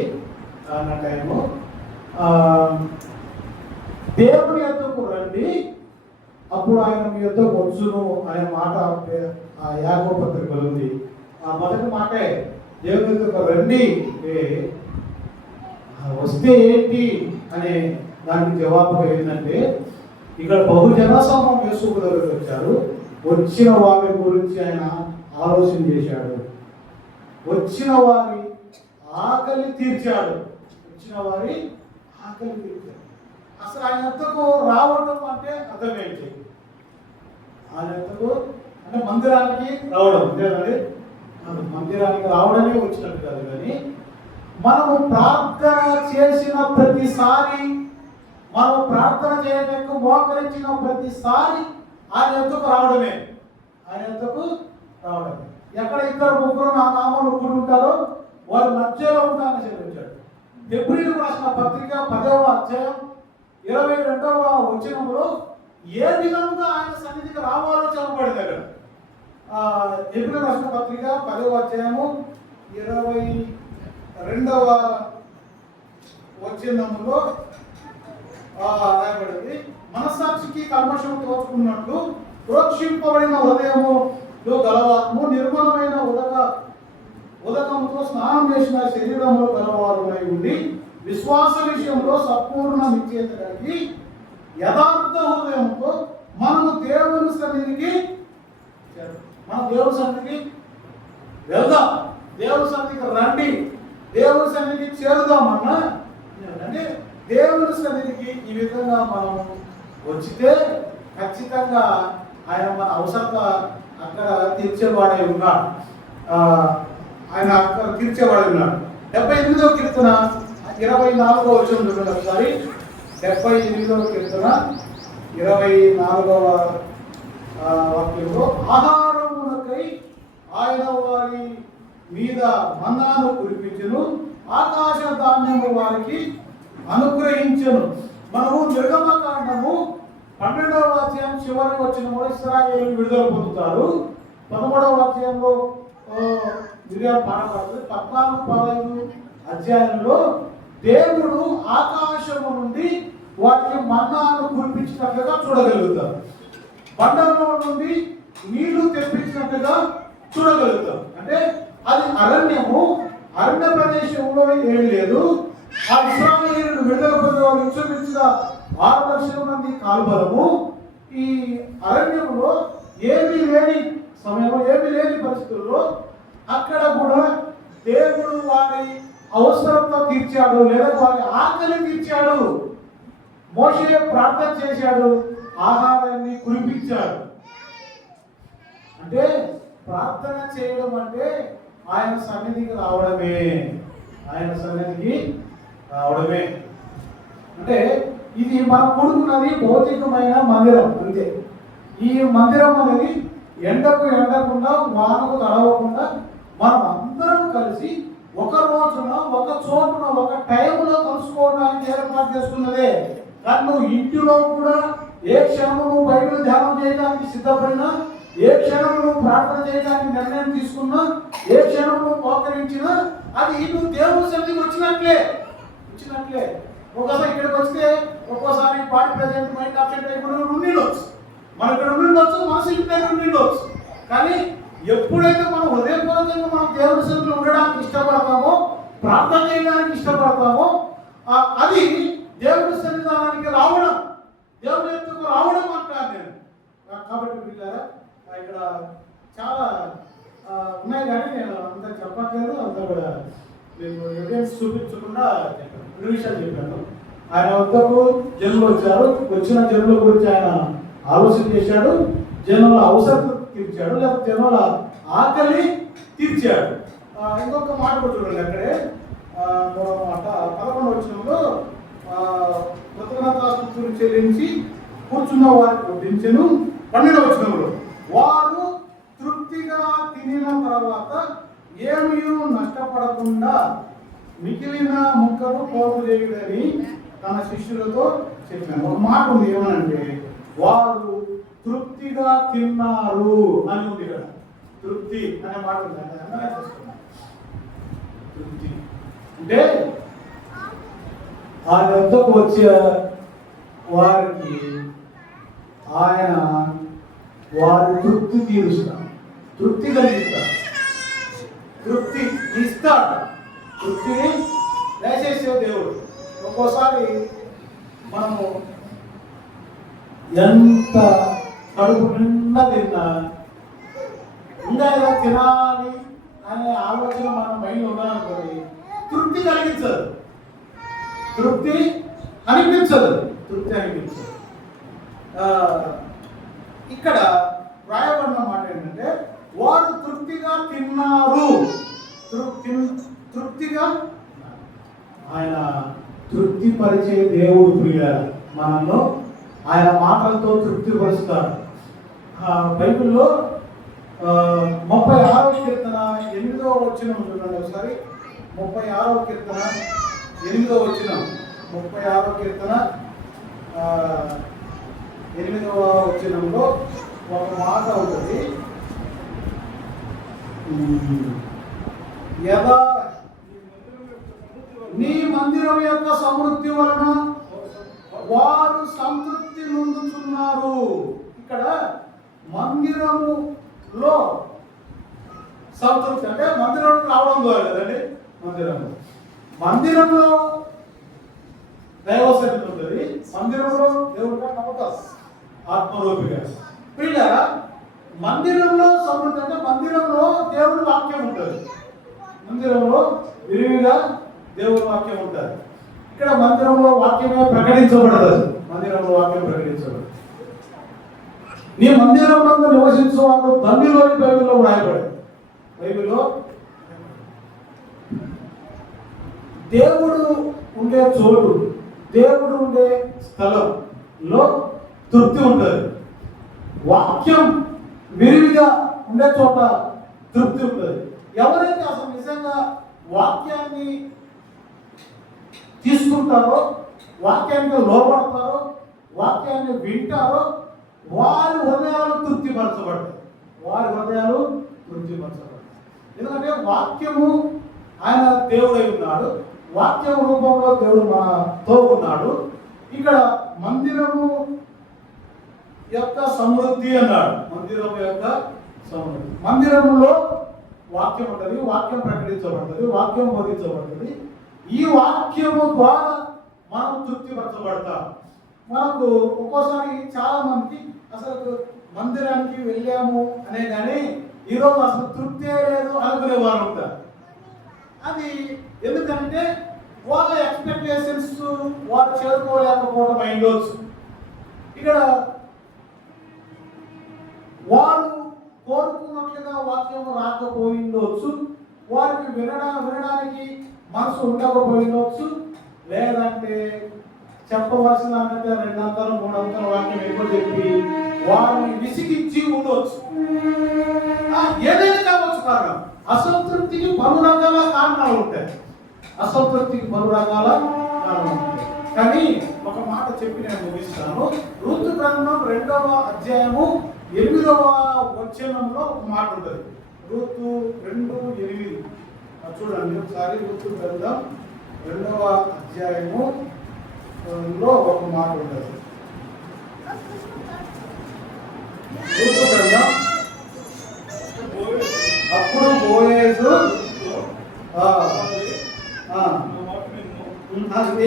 నా టైము. దేవుని యొద్దకు రండి, అప్పుడు ఆయన మీ యొద్దకు వచ్చును అనే మాట యాకోబు పత్రికలో ఉంది. ఆ మొదటి మాటే దేవుని యొద్దకు రండి, వస్తే ఏంటి అనే దానికి జవాబు ఏంటంటే, ఇక్కడ బహుజన సమూహం యేసు దగ్గరికి వచ్చారు. వచ్చిన వారి గురించి ఆయన ఆలోచన చేశాడు. వచ్చిన వారి ఆకలి తీర్చాడు. వచ్చిన వారి ఆకలి తీర్చాడు. అసలు ఆయన ఎంతకు రావడం అంటే అర్థం ఏంటి? ఆయన ఎంతకు అంటే మందిరానికి రావడం అంతేనండి. మందిరానికి రావడమే వచ్చినట్టు కాదు, కానీ మనము ప్రార్థన చేసిన ప్రతిసారి, మనం ప్రార్థన చేయడానికి మోకరించిన ప్రతిసారి ఆయన ఎంతకు రావడమే. ఆయన ఎంతకు రావడమే. ఎక్కడ 2-3 నా నామములు కూడి ఉంటారో వారి మధ్యలో ఉంటానని చెప్పించాడు. హెబ్రీయులకు రాసిన పత్రిక 10వ అధ్యాయం 22వ వచనంలో ఏ విధంగా ఆయన సన్నిధికి రావాలో చెప్పబడింది అక్కడ. హెబ్రీయులకు రాసిన పత్రిక 10వ అధ్యాయము 22వ వచనంలో రాయబడింది, మనస్సాక్షికి కల్మషం తోచుకున్నట్లు ప్రోక్షింపబడిన హృదయములో గలవారు నిర్మలమైన ఉదకముతో స్నానం చేసిన శరీరంలో గలవారునై ఉండి విశ్వాస విషయంలో సంపూర్ణ నిశ్చయత కలిగి యథార్థ హృదయంతో మనము దేవుని సన్నిధికి వెళ్దాం, దేవుని సన్నిధికి రండి, దేవుని సన్నిధికి చేరుదామన్నా. అంటే దేవుని సన్నిధికి ఈ విధంగా మనం వచ్చితే ఖచ్చితంగా ఆయన మన అవసరత అక్కడ తీర్చేవాడై ఉన్నాడు. ఆయన అక్కడ తీర్చేవాడై ఉన్నాడు. 78వ కీర్తన 24వ వచనం చూడండి ఒకసారి. 78వ కీర్తన 24వ వాక్యంలో, ఆహారమునకై ఆయన వారి మీద మన్నాను కురిపించును, ఆకాశ ధాన్యము వారికి అనుగ్రహించను. మనము నిర్గమకాండము 12వ అధ్యాయం చివరి వచనంలో ఇశ్రాయేలు విడుదల పొందుతారు. 13వ అధ్యాయంలో మిరియాలు పాడబడుతుంది. 14-15 అధ్యాయంలో దేవుడు ఆకాశము నుండి వాటికి మన్నాను కురిపించినట్లుగా చూడగలుగుతారు. బండలో నుండి నీళ్లు తెప్పించినట్టుగా చూడగలుగుతాం. అంటే అది అరణ్యము, అరణ్య ప్రదేశంలో ఏమీ లేదు. ఆ ఇశ్రాయేలును విడుదల పొందే వాళ్ళు ఇంచుమించుగా 6 లక్షల మంది కాల్బలము. ఈ అరణ్యంలో ఏమీ లేని సమయంలో, ఏమీ లేని పరిస్థితుల్లో అక్కడ కూడా దేవుడు వారి అవసరంతో తీర్చాడు, లేదా వారి ఆకలి తీర్చాడు. మోషే ప్రార్థన చేశాడు, ఆహారాన్ని కురిపించాడు. అంటే ప్రార్థన చేయడం అంటే ఆయన సన్నిధికి రావడమే, ఆయన సన్నిధికి రావడమే. అంటే ఇది మనం కూడుకున్నది భౌతికమైన మందిరం అంతే. ఈ మందిరం అనేది ఎండకు ఎండకుండా, వానకు తడవకుండా మనం అందరం కలిసి ఒక రోజున, ఒక చోటున, ఒక టైంలో కలుసుకోవడానికి ఏర్పాటు చేసుకున్నదే. కానీ నువ్వు ఇంటిలో కూడా ఏ క్షణము నువ్వు బయట ధ్యానం చేయడానికి సిద్ధపడినా, ఏ క్షణం నువ్వు ప్రార్థన చేయడానికి నిర్ణయం తీసుకున్నా, ఏ క్షణం నువ్వు మోకరించినా, అది నువ్వు దేవుని సన్నిధికి వచ్చినట్లే. ఒకసారి ఇక్కడికి వస్తే ఒక్కోసారి బాడీ ప్రెజెంట్, మైండ్ అప్సెట్ అయిపోయి ఉండిండొచ్చు, మనం ఇక్కడ ఉండిండొచ్చు, మనసు ఇంటి దగ్గర ఉండిండొచ్చు. కానీ ఎప్పుడైతే మనం హృదయపూర్వకంగా మనం దేవుని సన్నిధిలో ఉండడానికి ఇష్టపడతామో, ప్రార్థన చేయడానికి ఇష్టపడతామో, అది దేవుని సన్నిధానానికి రావడం, దేవుని యొద్దకు రావడం అంటాను నేను. కాబట్టి పిల్లరా, ఇక్కడ చాలా ఉన్నాయి, కానీ నేను అంత చెప్పట్లేదు. అంత కూడా నేను ఎవిడెన్స్ చూపించకుండా 2 విషయాలు చెప్పాను. ఆయన వద్దకు జనులు వచ్చారు, వచ్చిన జనుల గురించి ఆయన ఆలోచన చేశాడు, జనుల అవసరం తీర్చాడు, లేకపోతే జనుల ఆకలి తీర్చాడు. ఇంకొక మాట కూడా చూడండి, అక్కడే 11వ వచనంలో కృతజ్ఞతాస్తుతులు చెల్లించి కూర్చున్న వారికి వడ్డించెను. 12వ వచనంలో, వారు తృప్తిగా తినిన తర్వాత ఏమీ నష్టపడకుండా మిగిలిన ముక్కలు పోగు చేయుడని తన శిష్యులతో చెప్పాను. ఒక మాట ఉంది, ఏమనంటే వారు తృప్తిగా తిన్నారు అని ఉంది ఇక్కడ. తృప్తి అనే మాట ఉంది, తృప్తి అంటే ఆయన వద్దకు వచ్చే వారికి ఆయన వారి తృప్తి తీరుస్తాడు, తృప్తి కలిగిస్తాడు, తృప్తి ఇస్తాడు. తృప్తిని దయచేసే దేవుడు. ఒక్కోసారి మనము ఎంత కడుపు నిండా తిన్నా ఇంకా ఇలా తినాలి అనే ఆలోచన మన మైండ్ ఉన్నారనుకోండి, తృప్తి కలిగించదు, తృప్తి అనిపించదు. ఇక్కడ రాయబడిన మాట ఏంటంటే వారు తృప్తిగా తిన్నారు. తృప్తిగా ఆయన తృప్తిపరిచే దేవుడు ప్రియులారా. మనల్ని ఆయన మాటలతో తృప్తిపరుస్తారు. బైబిల్లో 36వ కీర్తన 8వ వచనం చూడండి ఒకసారి. 36వ కీర్తన 8వ వచనం. 36వ కీర్తన 8వ వచనంలో ఒక మాట ఉంటుంది. నీ మందిరం యొక్క సమృద్ధి వలన వారు సంతృప్తి నొందుతున్నారు. ఇక్కడ మందిరములో సంతృప్తి అంటే మందిరంలో రావడం ద్వారా కదండి. మందిరంలో దైవ సన్నిధి ఉంటుంది. మందిరంలో దేవుడిగా నమ్మకం ఆత్మరూపిగా. పిల్లరా, మందిరంలో సమృద్ధి అంటే మందిరంలో దేవుడి వాక్యం ఉంటుంది. మందిరంలో విరివిగా దేవుడి వాక్యం ఉంటుంది. ఇక్కడ మందిరంలో వాక్యమే ప్రకటించబడదు. మందిరంలో వాక్యం ప్రకటించబడదు. నీ మందిరంలో నివసించే వాళ్ళు ధన్యులని బైబిల్లో రాయబడింది. బైబిల్లో దేవుడు ఉండే చోటు, దేవుడు ఉండే స్థలంలో తృప్తి ఉంటుంది. వాక్యం విరివిగా ఉండే చోట తృప్తి ఉంటుంది. ఎవరైతే అసలు నిజంగా వాక్యాన్ని తీసుకుంటారో, వాక్యానికి లోబడతారో, వాక్యాన్ని వింటారో వారి హృదయాలు తృప్తిపరచబడతాయి. ఎందుకంటే వాక్యము ఆయన దేవుడై ఉన్నాడు. వాక్యం రూపంలో దేవుడు మనతో ఉన్నాడు. ఇక్కడ మందిరము యొక్క సమృద్ధి అన్నాడు. మందిరము యొక్క సమృద్ధి. మందిరంలో వాక్యం ఉంటుంది, వాక్యం ప్రకటించబడుతుంది, వాక్యం బోధించబడుతుంది. ఈ వాక్యము ద్వారా మనం తృప్తిపరచబడతాం. మనకు ఒక్కోసారి చాలా మందికి అసలు మందిరానికి వెళ్ళాము అనే కానీ ఈరోజు అసలు తృప్తే లేదు అనుకునే వారు ఉంటారు. అది ఎందుకంటే వాళ్ళ ఎక్స్పెక్టేషన్స్ వారు చేరుకోలేకపోవడం అయిండొచ్చు. ఇక్కడ వారు కోరుకున్నట్లుగా వాక్యం రాకపోయిండొచ్చు. వారికి వినడానికి మనసు ఉండకపోయిండొచ్చు. లేదంటే చెప్పవలసిన 2 అంతలు 3 అంతలు వాక్యం ఎక్కువ చెప్పి వారిని విసిగించి ఉండవచ్చు. ఏదైనా కావచ్చు కారణం. అసంతృప్తికి పలు రకాల కారణాలు ఉంటాయి. కానీ ఒక మాట చెప్పి నేను ముగిస్తాను. రూతు గ్రంథం 2వ అధ్యాయము 8వ వచనంలో ఒక మాట ఉంటుంది. రూతు 2:8 చూడండి ఒకసారి. రూతు గ్రంథం 2వ అధ్యాయము లో ఒక మాట ఉంటుంది. రూతు గ్రంథం. అప్పుడు బోయేజు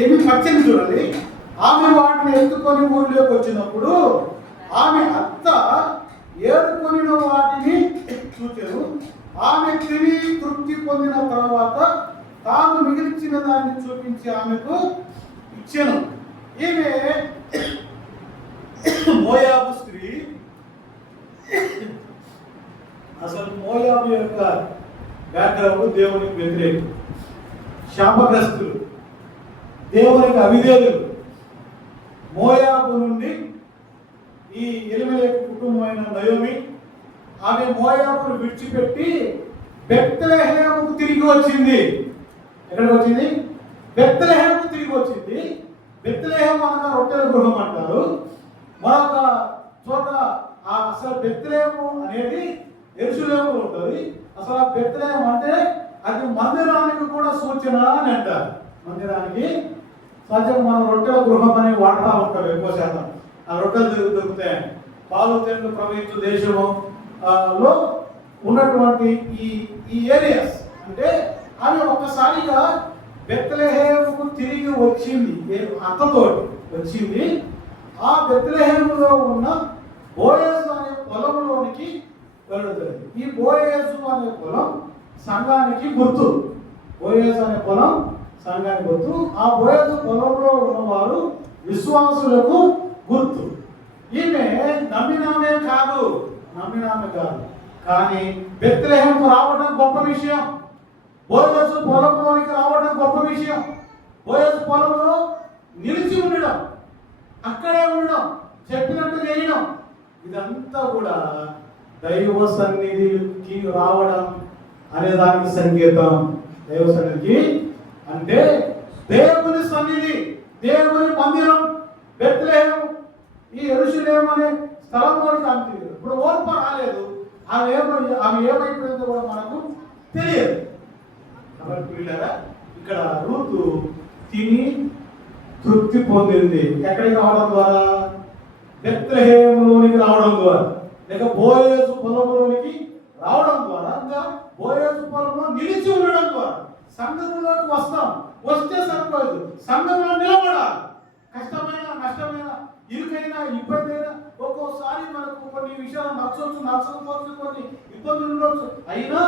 ఏమి పచ్చని చూడండి. ఆమె వాటిని ఎత్తుకొని ఊరిలోకి వచ్చినప్పుడు ఆమె అత్త ఏరుకొని వాటిని చూచారు. ఆమె తిని తృప్తి పొందిన తర్వాత తాను మిగిల్చిన దాన్ని చూపించి ఆమెకు ఇచ్చాను. ఈమె మోయాబు స్త్రీ. అసలు మోయాబు యొక్క బ్యాక్గ్రౌండ్ దేవునికి వ్యతిరేకం, శాపగ్రస్తులు, దేవునికి అవిధేయులు. మోయాబు నుండి ఈ ఎలిమెలెకు కుటుంబమైన నయోమి ఆమె మోయాబును విడిచిపెట్టి బెత్లెహేముకు తిరిగి వచ్చింది. ఎక్కడికి వచ్చింది? బెత్లెహేముకు తిరిగి వచ్చింది. బెత్లెహేము అనగా రొట్టెల గృహం అంటారు. మరొక చోట అసలు బెత్లెహేము అనేది యెరూషలేములో ఉంటుంది. అసలు ఆ బెత్లెహేము అంటే అది మందిరానికి కూడా సూచన అని అంటారు. మందిరానికి సహజంగా మనం రొట్టెల గృహం అని వాడుతూ ఉంటాం ఎక్కువ శాతం. ఆ రొట్టెలు దొరుకుతాయి. పాలు తేనెలు ప్రవహించు దేశము లో ఉన్నటువంటి ఈ ఏరియాస్ అంటే అవి ఒక్కసారిగా బెత్లెహేముకు తిరిగి వచ్చింది, అత్తతో వచ్చింది. ఆ బెత్లెహేములో ఉన్న బోయజు అనే పొలంలోనికి వెళుతుంది. ఈ బోయజు అనే పొలం సంఘానికి గుర్తు. బోయజు అనే పొలం సంఘానికి గుర్తు. ఆ బోయజు పొలంలో ఉన్నవారు విశ్వాసులకు గుర్తు. ఈమె నమ్మినామే కాదు, కానీ బెత్లెహేముకు రావడం గొప్ప విషయం. బోయజు పొలంలోనికి రావడం గొప్ప విషయం. బోయజు పొలంలో నిలిచి ఉండడం, అక్కడే ఉండడం, చెప్పినట్టు చేయడం, ఇదంతా కూడా దైవ సన్నిధికి రావడం అనే దానికి సంకేతం. దైవ సన్నిధికి అంటే దేవుని సన్నిధి, దేవుని మందిరం బెత్లెహేము. ఈ యెరూషలేము అనే స్థలంలోనికి ఆమె ఇప్పుడు ఓర్ప రాలేదు. ఆమె ఏమైపోయిందో కూడా మనకు తెలియదు. కాబట్టి పిల్లరా, ఇక్కడ రూతు తిని తృప్తి పొందింది. ఎక్కడికి రావడం ద్వారా? బెత్లెహేములోనికి రావడం ద్వారా, లేక బోయజు పొలంలోనికి రావడం ద్వారా, ఇంకా బోయజు పొలంలో నిలిచి ఉండడం ద్వారా. సంఘంలోకి వస్తే సరిపోదు, సంఘంలో నిలబడాలి. కష్టమైన, నష్టమైన, ఇరుకైనా, ఇబ్బంది అయినా, ఒక్కోసారి మనకు కొన్ని విషయాలు నచ్చకపోవచ్చు, కొన్ని ఇబ్బందులు ఉండొచ్చు. అయినా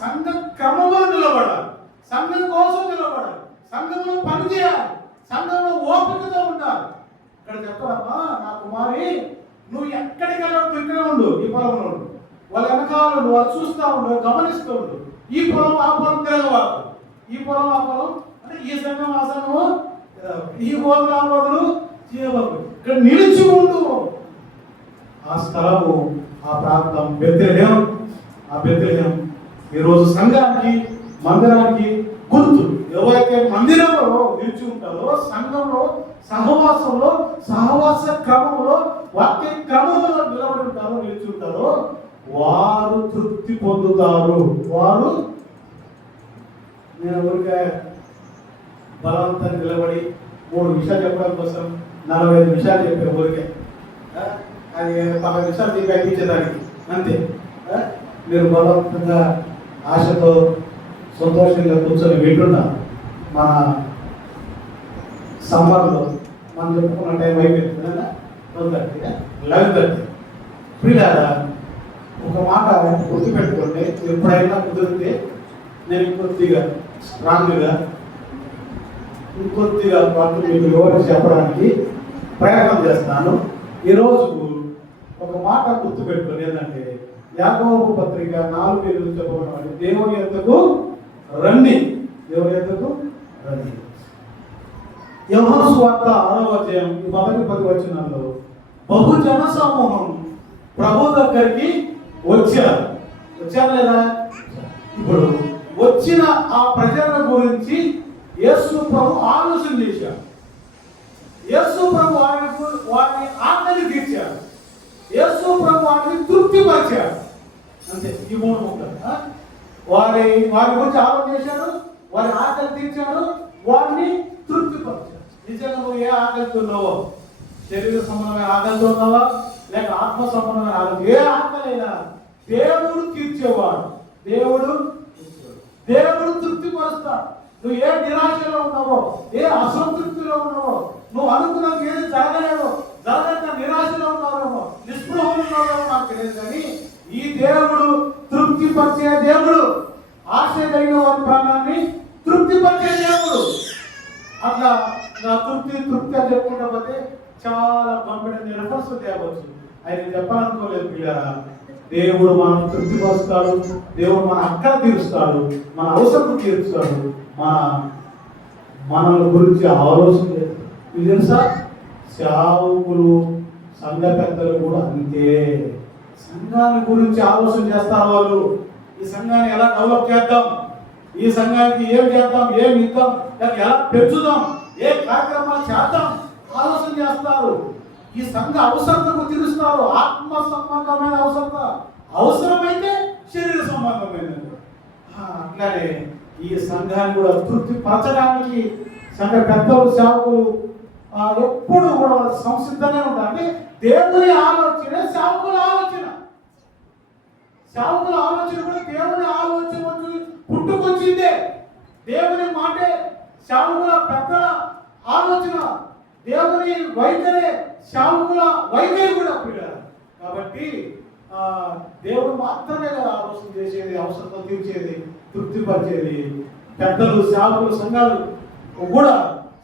సంఘ క్రమంలో నిలబడాలి, సంఘం కోసం నిలబడాలి, సంఘంలో పనిచేయాలి, సంఘంలో ఓపికతో ఉండాలి. ఇక్కడ చెప్పాలమ్మా, నా కుమారి నువ్వు ఎక్కడికి వెళ్ళావు, ఇక్కడే ఉండు, ఈ పొలంలో ఉండు. వాళ్ళ వెనకాల వాళ్ళు చూస్తూ ఉండు, గమనిస్తూ ఉండు. ఈ పొలం ఆ పొలం తిరగవాకు, ఈ పొలం ఆ పొలం అంటే ఈ సంఘం ఆ సంఘము, ఈ హోదా రోజులు చేయబాకు. ఇక్కడ నిలిచి ఉండు. ఆ స్థలము, ఆ ప్రాంతం బెత్లెహేము. ఆ బెత్లెహేము ఈరోజు సంఘానికి, మందిరానికి గుర్తు. ఎవరైతే మందిరంలో నిలిచి ఉంటారో, సంఘంలో, సహవాసంలో, సహవాస క్రమంలో, వాక్య క్రమంలో నిలబడి ఉంటారో, నిలిచి ఉంటారో, వారు తృప్తి పొందుతారు. వారు, నేను ఊరికే బలవంతాన్ని నిలబడి 3 విషయాలు చెప్పడం కోసం 45 నిమిషాలు చెప్పే ఊరికే అది 10 నిమిషాలు మీకు అందించేదానికి అంతే. మీరు బలవంతంగా ఆశతో సంతోషంగా కూర్చొని వింటున్నా. మన సమ్మర్లో మనం చెప్పుకున్న టైం అయిపోయింది కదా, 12:30, 11:30. ప్రియులారా, ఒక మాట గుర్తుపెట్టుకోండి. ఎప్పుడైనా కుదిరితే నేను ఇంకొద్దిగా స్ట్రాంగ్గా, ఇంకొద్దిగా పాటు మీకు వివరించి చెప్పడానికి ప్రయత్నం చేస్తాను. ఈరోజు ఒక మాట గుర్తుపెట్టుకోండి. ఏంటంటే యాకోబు పత్రిక 4:8 చెప్పబడిన దేవుని యొద్దకు రండి, దేవుని యొద్దకు రండి. యోహాను సువార్త 6వ అధ్యాయం మొదటి 10 వచనాల్లో బహుజన సమూహం ప్రభు దగ్గరికి వచ్చారు లేదా? ఇప్పుడు వచ్చిన ఆ ప్రజల గురించి యేసు ప్రభు ఆలోచన చేశారు. యేసు ప్రభు వారిని ఆకలి తీర్చారు. యేసు ప్రభు వారిని తృప్తిపరిచారు. అంతే, ఈ 3 ముక్కలు. వారి గురించి ఆలోచన చేశారు, వారి ఆకలి తీర్చారు, వారిని తృప్తిపరిచారు. నిజంగా నువ్వు ఏ ఆకలితో ఉన్నావో, శరీర సంబంధమైన ఆకలితో ఉన్నావా, లేక ఆత్మ సంబంధమైన ఆకలి, ఏ ఆకలైనా దేవుడు తీర్చేవాడు. దేవుడు తృప్తిపరుస్తాడు. నువ్వు ఏ నిరాశలో ఉన్నావో, ఏ అసంతృప్తిలో ఉన్నావో, నువ్వు అనుకున్నది ఏది జరగలేదో, జరగక నిరాశలో ఉన్నావేమో, నిస్పృహలో ఉన్నావేమో నాకు తెలియదు. కానీ ఈ దేవుడు తృప్తిపరిచే దేవుడు. ఆశ కలిగిన వారి ప్రాణాన్ని తృప్తిపరిచే దేవుడు. అట్లా నా తృప్తి అని చెప్పుకుంటా పోతే చాలా పంపిణీ రెఫర్స్ తేవచ్చు. ఆయన చెప్పాలనుకోలేదు పిల్లరా. దేవుడు మనం తృప్తిపరుస్తాడు, దేవుడు మన అక్కడ తీరుస్తాడు, మన అవసరం తీరుస్తాడు, మన గురించి ఆలోచన చేస్తాడు. ఇది తెలుసా? సేవకులు, సంఘ పెద్దలు కూడా అంతే. సంఘాన్ని గురించి ఆలోచన చేస్తారు వాళ్ళు. ఈ సంఘాన్ని ఎలా డెవలప్ చేద్దాం, ఈ సంఘానికి ఏం చేద్దాం, ఏం ఇద్దాం, ఎలా పెంచుదాం, ఏ కార్యక్రమాలు చేద్దాం ఆలోచన చేస్తారు. ఈ సంఘ అవసరతకు తీరుస్తారు. ఆత్మ సంబంధమైన అవసరత, అవసరమైతే శరీర సంబంధమైనది. అట్లానే ఈ సంఘాన్ని కూడా తృప్తి పరచడానికి సంఘ పెద్దలు సేవకులు ఎప్పుడు కూడా సంసిద్ధంగా ఉంటారు. అంటే దేవుని ఆలోచన సేవకుల ఆలోచన, సేవకుల ఆలోచన కూడా దేవుని ఆలోచన పుట్టుకొచ్చిందే. దేవుని మాటే సేవకుల పెద్దల ఆలోచన, దేవుని వైఖరే సేవకుల వైఖరి కూడా పిల్లలు. కాబట్టి దేవుడు మాత్రమే కదా ఆలోచన చేసేది, అవసరం తీర్చేది, తృప్తిపరిచేది. పెద్దలు సేవకులు సంఘాలు కూడా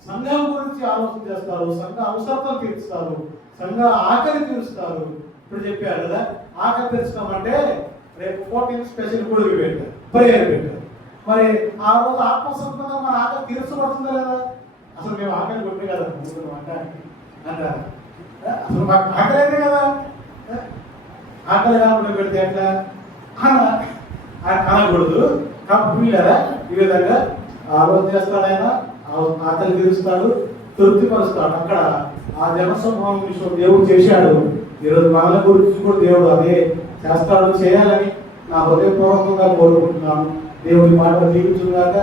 సంఘం గురించి ఆలోచన చేస్తారు, సంఘ అవసరతలు తీరుస్తారు, సంఘ ఆకలి తీరుస్తారు. ఇప్పుడు చెప్పారు కదా, ఆకలి తీర్చడం రేపు 14 స్పెషల్ కొడుకు పెట్టారు, ప్రేయర్ పెట్టారు. మరి ఆ రోజు ఆత్మసంతంగా మన ఆకలి తీర్చబడుతుందా లేదా? అసలు మేము ఆకలి కొట్టే కదా అంటారు. అసలు మాకు ఆకలి అయితే కదా, ఆకలి కాకుండా పెడితే ఎట్లా అనకూడదు. కాబట్టి లేదా ఈ విధంగా ఆలోచన చేస్తాడు ఆయన, ఆకలి తీరుస్తాడు, తృప్తిపరుస్తాడు. అక్కడ ఆ జనసమూహం విషయం దేవుడు చేశాడు. ఈరోజు మనల గురించి కూడా దేవుడు అదే చేస్తాడు, చేయాలని నా హృదయపూర్వకంగా కోరుకుంటున్నాను. దేవుడి మాట దీవించుగాక.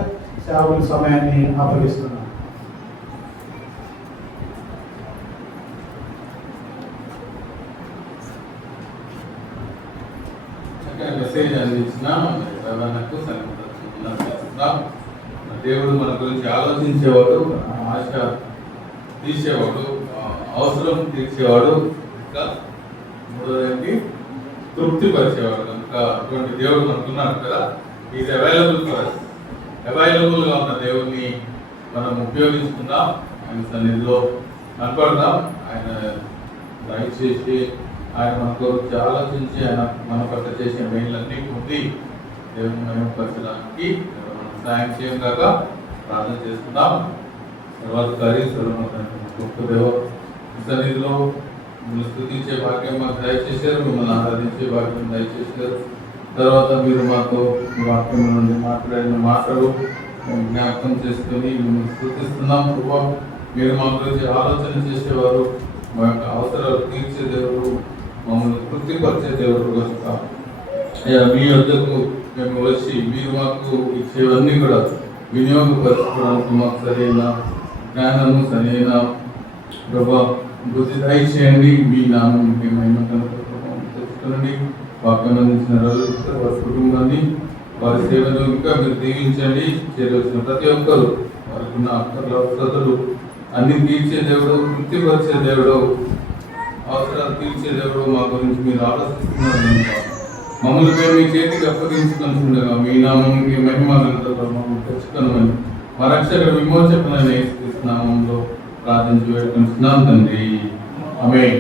సేవకుల సమయాన్ని అప్పగిస్తున్నాను. మెసేజ్ అందించిన దేవుడు మన గురించి ఆలోచించేవాడు, ఆశ తీసేవాడు, అవసరం తీర్చేవాడు, ఇంకా మూడోది తృప్తిపరిచేవాడు. కనుక అటువంటి దేవుడు మనకున్నాడు కదా. Is available for us. అవైలబుల్గా ఉన్న దేవుడిని మనం ఉపయోగించుకుందాం, ఆయన సన్నిధిలో కనపడదాం. ఆయన దయచేసి ఆయన మన గురించి ఆలోచించి ఆయన మన పట్ల చేసే మేళ్ళన్నీ పొంది దేవుని మహిమపరచడానికి మనం సాయం చేయం కాక ప్రార్థన చేసుకుందాం. తర్వాత గొప్ప దేవ సన్నిధిలో మిమ్మల్ని స్తుతించే భాగ్యం మాకు దయచేశారు, మిమ్మల్ని ఆరాధించే భాగ్యం దయచేశారు. తర్వాత మీరు మాతో వాక్యం నుండి మాట్లాడిన మాటలు జ్ఞాపకం చేసుకొని మిమ్మల్ని స్తుతిస్తున్నాం. ప్రభా, మీరు మా గురించి ఆలోచన చేసేవారు, మా యొక్క అవసరాలు తీర్చే దేవుడు, మమ్మల్ని తృప్తిపరిచే దేవుడు కనుక మీ వద్దకు మేము వచ్చి మీరు మాకు ఇచ్చేవన్నీ కూడా వినియోగపరచుకోవడానికి మాకు సరైన జ్ఞానము, సరైన ప్రభా బుద్ధి దయచేయండి. మీ నామం మహిమ తెచ్చుకోండి. వాక్యం అందించిన రోజు వారి కుటుంబాన్ని, వారి సేవలు ఇంకా మీరు దీవించండి. చేరవలసిన ప్రతి ఒక్కరు వారికి ఉన్న అక్కర్ల అవసరాలు అన్ని తీర్చే దేవుడు, తృప్తిపరిచే దేవుడు, అవసరాలు తీర్చే దేవుడు మా గురించి మీరు ఆలోచిస్తున్నారు. మమ్మల్ని మేము మీ చేతికి అప్పగించుకుంటుండగా మీ నామంకి మహిమ మమ్మల్ని తెచ్చుకున్నామని మా రక్షక విమోచకులైన యేసుక్రీస్తు నామంలో ప్రార్థించి వేడుకుంటున్నాం తండ్రి. ఆమేన్.